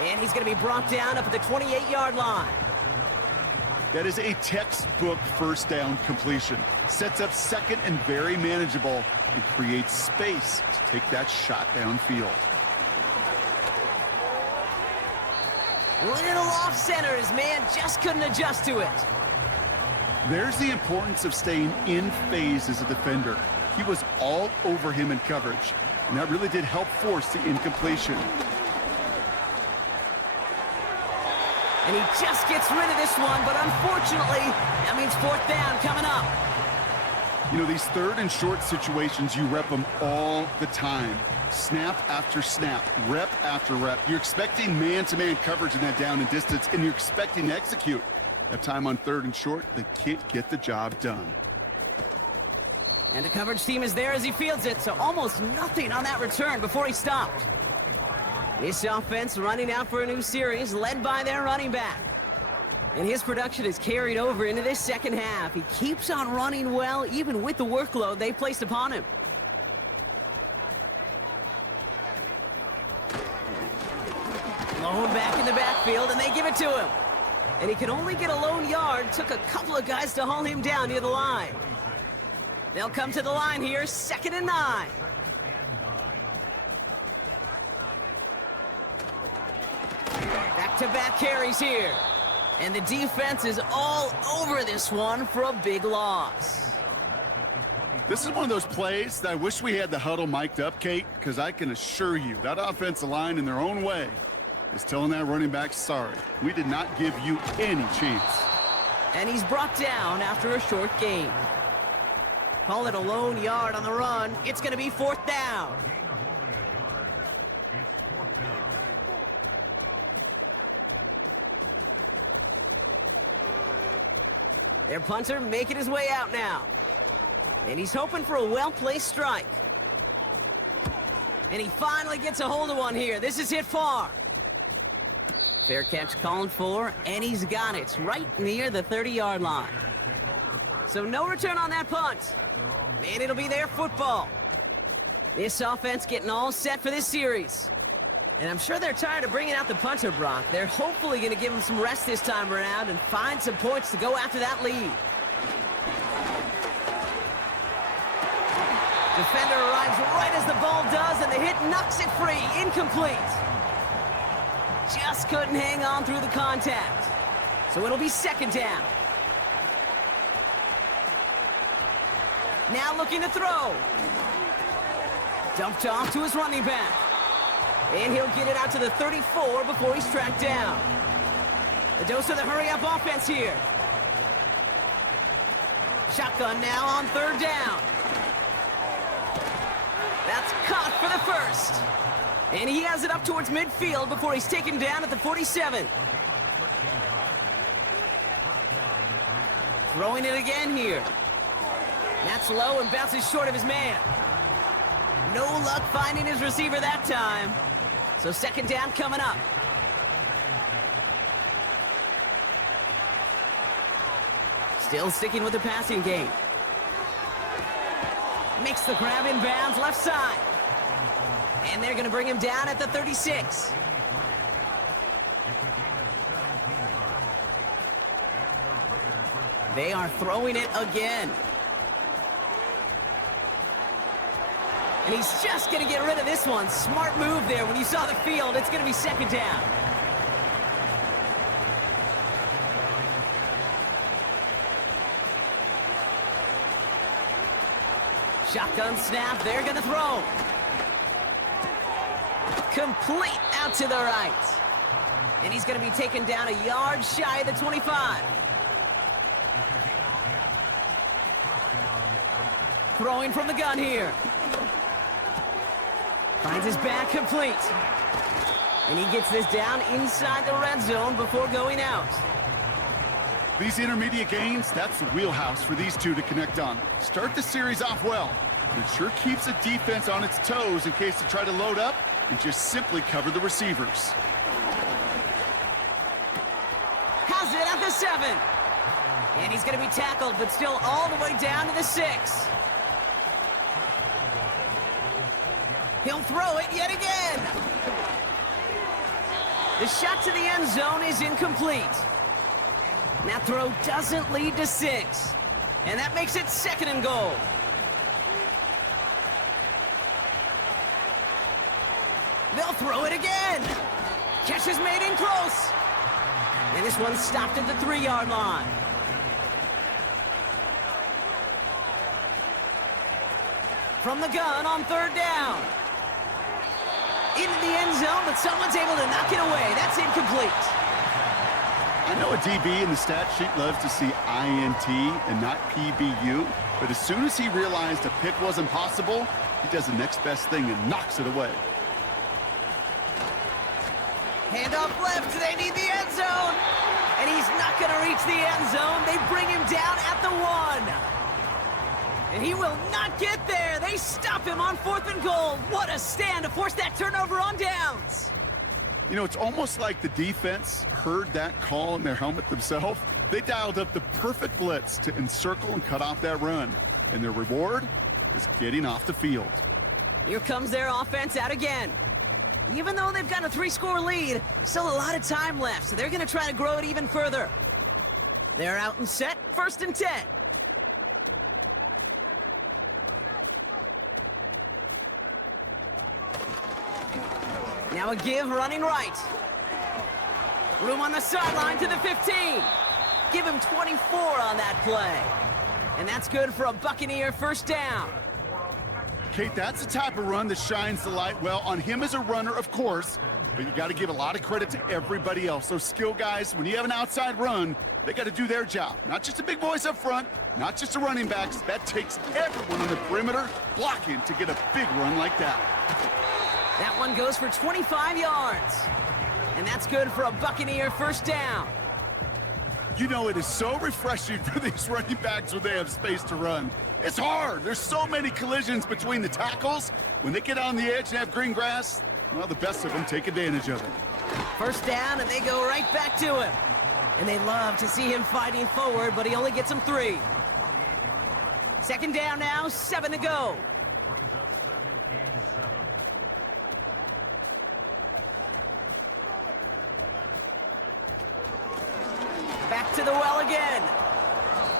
And he's going to be brought down up at the 28-yard line. That is a textbook first down completion. Sets up second and very manageable and creates space to take that shot downfield. Little off center, his man just couldn't adjust to it. There's the importance of staying in phase as a defender. He was all over him in coverage, and that really did help force the incompletion. And he just gets rid of this one, but unfortunately, that means 4th down coming up. You know, these 3rd and short situations, you rep them all the time. Snap after snap, rep after rep. You're expecting man-to-man coverage in that down and distance, and you're expecting to execute. That time on 3rd and short, they can't get the job done. And the coverage team is there as he fields it, so almost nothing on that return before he stopped. This offense running out for a new series, led by their running back. And his production is carried over into this second half. He keeps on running well, even with the workload they placed upon him. Lone back in the backfield, and they give it to him. And he can only get a lone yard. Took a couple of guys to haul him down near the line. They'll come to the line here, 2nd and 9. Back-to-back carries here. And the defense is all over this one for a big loss. This is one of those plays that I wish we had the huddle mic'd up, Kate, because I can assure you that offensive line in their own way is telling that running back, sorry, we did not give you any chance. And he's brought down after a short gain. Call it a lone yard on the run. It's going to be 4th down. Their punter making his way out now. And he's hoping for a well-placed strike. And he finally gets a hold of one here. This is hit far. Fair catch called for, and he's got it right near the 30-yard line. So no return on that punt. And it'll be their football. This offense getting all set for this series. And I'm sure they're tired of bringing out the punter, Brock. They're hopefully going to give him some rest this time around and find some points to go after that lead. Defender arrives right as the ball does, and the hit knocks it free. Incomplete. Just couldn't hang on through the contact. So it'll be 2nd down. Now looking to throw. Dumped off to his running back. And he'll get it out to the 34 before he's tracked down. The dose of the hurry-up offense here. Shotgun now on 3rd down. That's caught for the first. And he has it up towards midfield before he's taken down at the 47. Throwing it again here. That's low and bounces short of his man. No luck finding his receiver that time. So 2nd down coming up. Still sticking with the passing game. Makes the grab in bounds left side. And they're going to bring him down at the 36. They are throwing it again. And he's just going to get rid of this one. Smart move there. When you saw the field, it's going to be 2nd down. Shotgun snap. They're going to throw. Complete out to the right. And he's going to be taken down a yard shy of the 25. Throwing from the gun here. Finds his back complete. And he gets this down inside the red zone before going out. These intermediate gains, that's the wheelhouse for these two to connect on. Start the series off well, but it sure keeps the defense on its toes in case they try to load up and just simply cover the receivers. Has it at the 7. And he's going to be tackled, but still all the way down to the 6. He'll throw it yet again. The shot to the end zone is incomplete. That throw doesn't lead to 6. And that makes it 2nd and goal. They'll throw it again. Catch is made in close. And this one's stopped at the 3-yard line. From the gun on 3rd down. Into the end zone, but someone's able to knock it away. That's incomplete. I know a DB in the stat sheet loves to see INT and not PBU, but as soon as he realized a pick wasn't possible, he does the next best thing and knocks it away. Handoff left, they need the end zone. And he's not going to reach the end zone. They bring him down at the 1. And he will not get there. They stop him on 4th and goal. What a stand to force that turnover on downs. You know, it's almost like the defense heard that call in their helmet themselves. They dialed up the perfect blitz to encircle and cut off that run. And their reward is getting off the field. Here comes their offense out again. Even though they've got a 3-score lead, still a lot of time left, so they're going to try to grow it even further. They're out and set, 1st and 10. Now a give running right. Room on the sideline to the 15. Give him 24 on that play. And that's good for a Buccaneer 1st down. Kate, that's the type of run that shines the light well on him as a runner, of course, but you got to give a lot of credit to everybody else. Those skill guys, when you have an outside run, they got to do their job. Not just the big boys up front, not just the running backs. That takes everyone on the perimeter blocking to get a big run like that. That one goes for 25 yards. And that's good for a Buccaneer 1st down. You know, it is so refreshing for these running backs when they have space to run. It's hard. There's so many collisions between the tackles. When they get on the edge and have green grass, well, the best of them take advantage of it. 1st down, and they go right back to him. And they love to see him fighting forward, but he only gets them 3. 2nd down now, 7 to go. Back to the well again.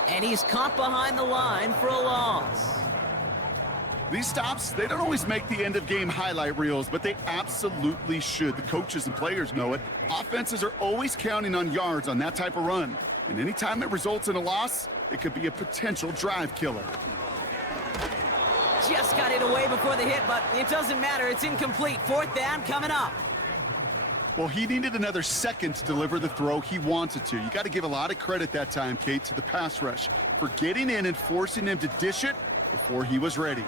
And he's caught behind the line for a loss. These stops, they don't always make the end-of-game highlight reels, but they absolutely should. The coaches and players know it. Offenses are always counting on yards on that type of run. And anytime it results in a loss, it could be a potential drive killer. Just got it away before the hit, but it doesn't matter. It's incomplete. 4th down coming up. Well, he needed another second to deliver the throw he wanted to. You got to give a lot of credit that time, Kate, to the pass rush for getting in and forcing him to dish it before he was ready.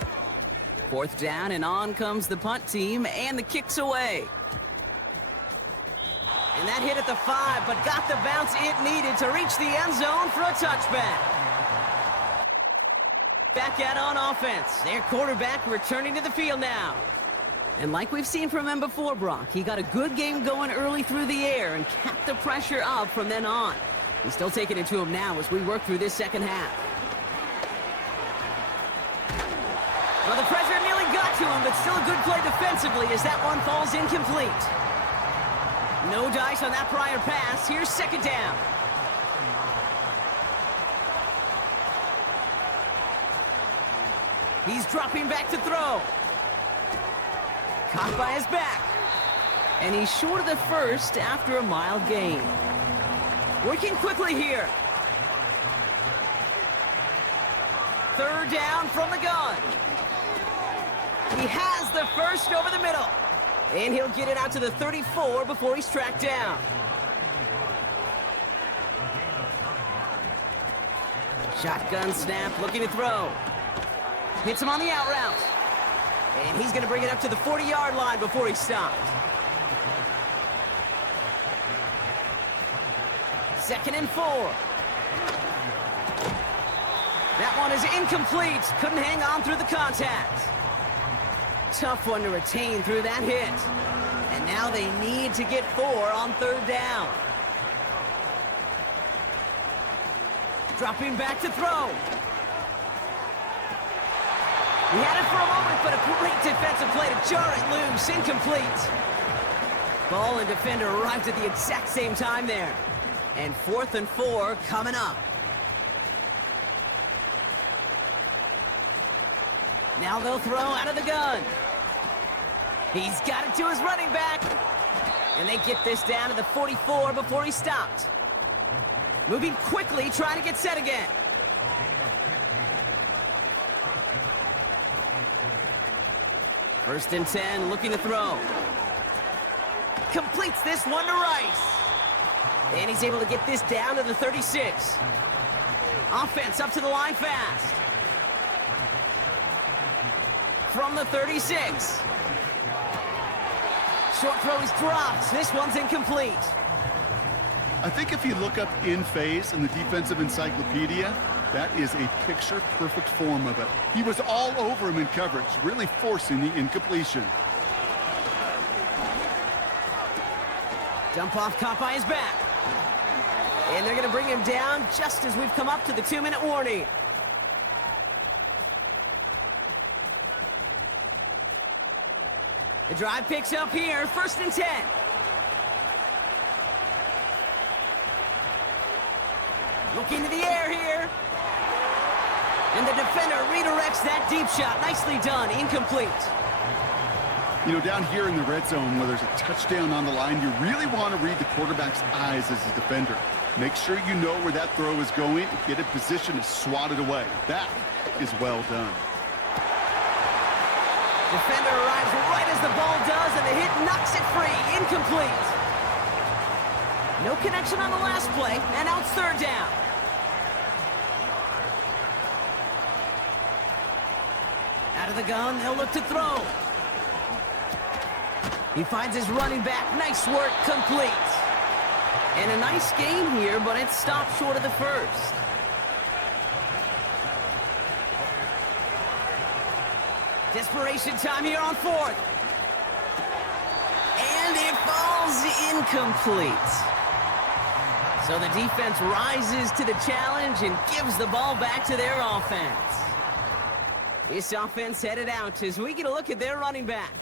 4th down, and on comes the punt team, and the kick's away. And that hit at the 5, but got the bounce it needed to reach the end zone for a touchback. Back out on offense. Their quarterback returning to the field now. And like we've seen from him before, Brock, he got a good game going early through the air and kept the pressure up from then on. He's still taking it to him now as we work through this 2nd half. Well, the pressure nearly got to him, but still a good play defensively as that one falls incomplete. No dice on that prior pass. Here's 2nd down. He's dropping back to throw. Caught by his back. And he's short of the 1st after a mild gain. Working quickly here. 3rd down from the gun. He has the 1st over the middle. And he'll get it out to the 34 before he's tracked down. Shotgun snap, looking to throw. Hits him on the out route. And he's going to bring it up to the 40-yard line before he's stopped. 2nd and 4. That one is incomplete. Couldn't hang on through the contact. Tough one to retain through that hit. And now they need to get 4 on 3rd down. Dropping back to throw. He had it for a moment, but a great defensive play to jar it loose. Incomplete. Ball and defender arrived at the exact same time there. And 4th and 4 coming up. Now they'll throw out of the gun. He's got it to his running back. And they get this down to the 44 before he stopped. Moving quickly, trying to get set again. First and 10, looking to throw. Completes this one to Rice. And he's able to get this down to the 36. Offense up to the line fast. From the 36. Short throw is dropped. This one's incomplete. I think if you look up in phase in the defensive encyclopedia, that is a picture-perfect form of it. He was all over him in coverage, really forcing the incompletion. Dump off caught by his back. And they're going to bring him down just as we've come up to the 2-minute warning. The drive picks up here, 1st and 10. Looking to the air here. And the defender redirects that deep shot. Nicely done, incomplete. You know, down here in the red zone where there's a touchdown on the line, you really want to read the quarterback's eyes as a defender. Make sure you know where that throw is going and get in position to swat it away. That is well done. Defender arrives right as the ball does, and the hit knocks it free. Incomplete. No connection on the last play, and now it's 3rd down. Out of the gun, they'll look to throw. He finds his running back. Nice work, complete. And a nice game here, but it stopped short of the 1st. Desperation time here on 4th. And it falls incomplete. So the defense rises to the challenge and gives the ball back to their offense. This offense headed out as we get a look at their running back.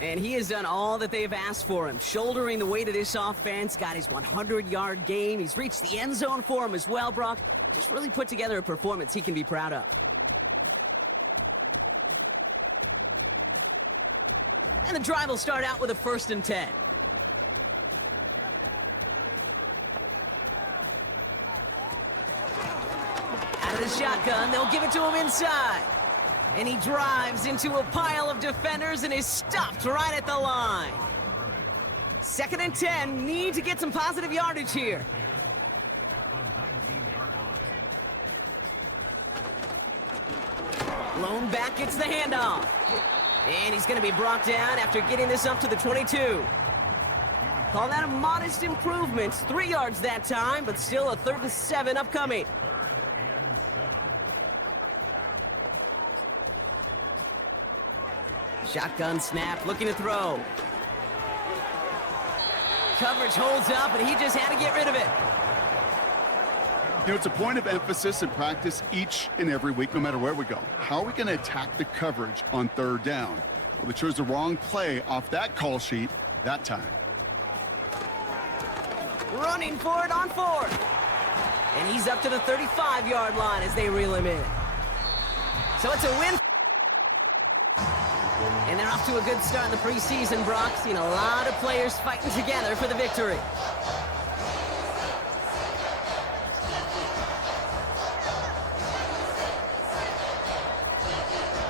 And he has done all that they've asked for him. Shouldering the weight of this offense, got his 100-yard game. He's reached the end zone for him as well, Brock. Just really put together a performance he can be proud of. And the drive will start out with a 1st and 10. Out of the shotgun, they'll give it to him inside. And he drives into a pile of defenders and is stopped right at the line. 2nd and 10, need to get some positive yardage here. Blown back gets the handoff. And he's going to be brought down after getting this up to the 22. Call that a modest improvement. 3 yards that time, but still a 3rd and 7 upcoming. Shotgun snap, looking to throw. Coverage holds up, and he just had to get rid of it. You know, it's a point of emphasis in practice each and every week, no matter where we go. How are we going to attack the coverage on 3rd down? Well, they chose the wrong play off that call sheet that time. Running for it on 4th. And he's up to the 35-yard line as they reel him in. So it's a win. And they're off to a good start in the preseason, Brock. Seen a lot of players fighting together for the victory.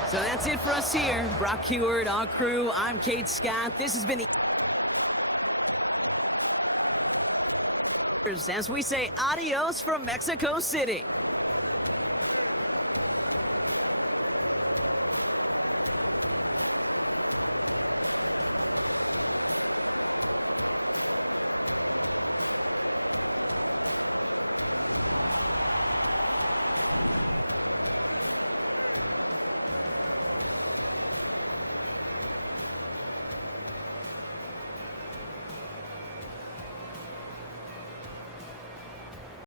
So that's it for us here. Brock Heward, our crew. I'm Kate Scott. This has been the... As we say adios from Mexico City.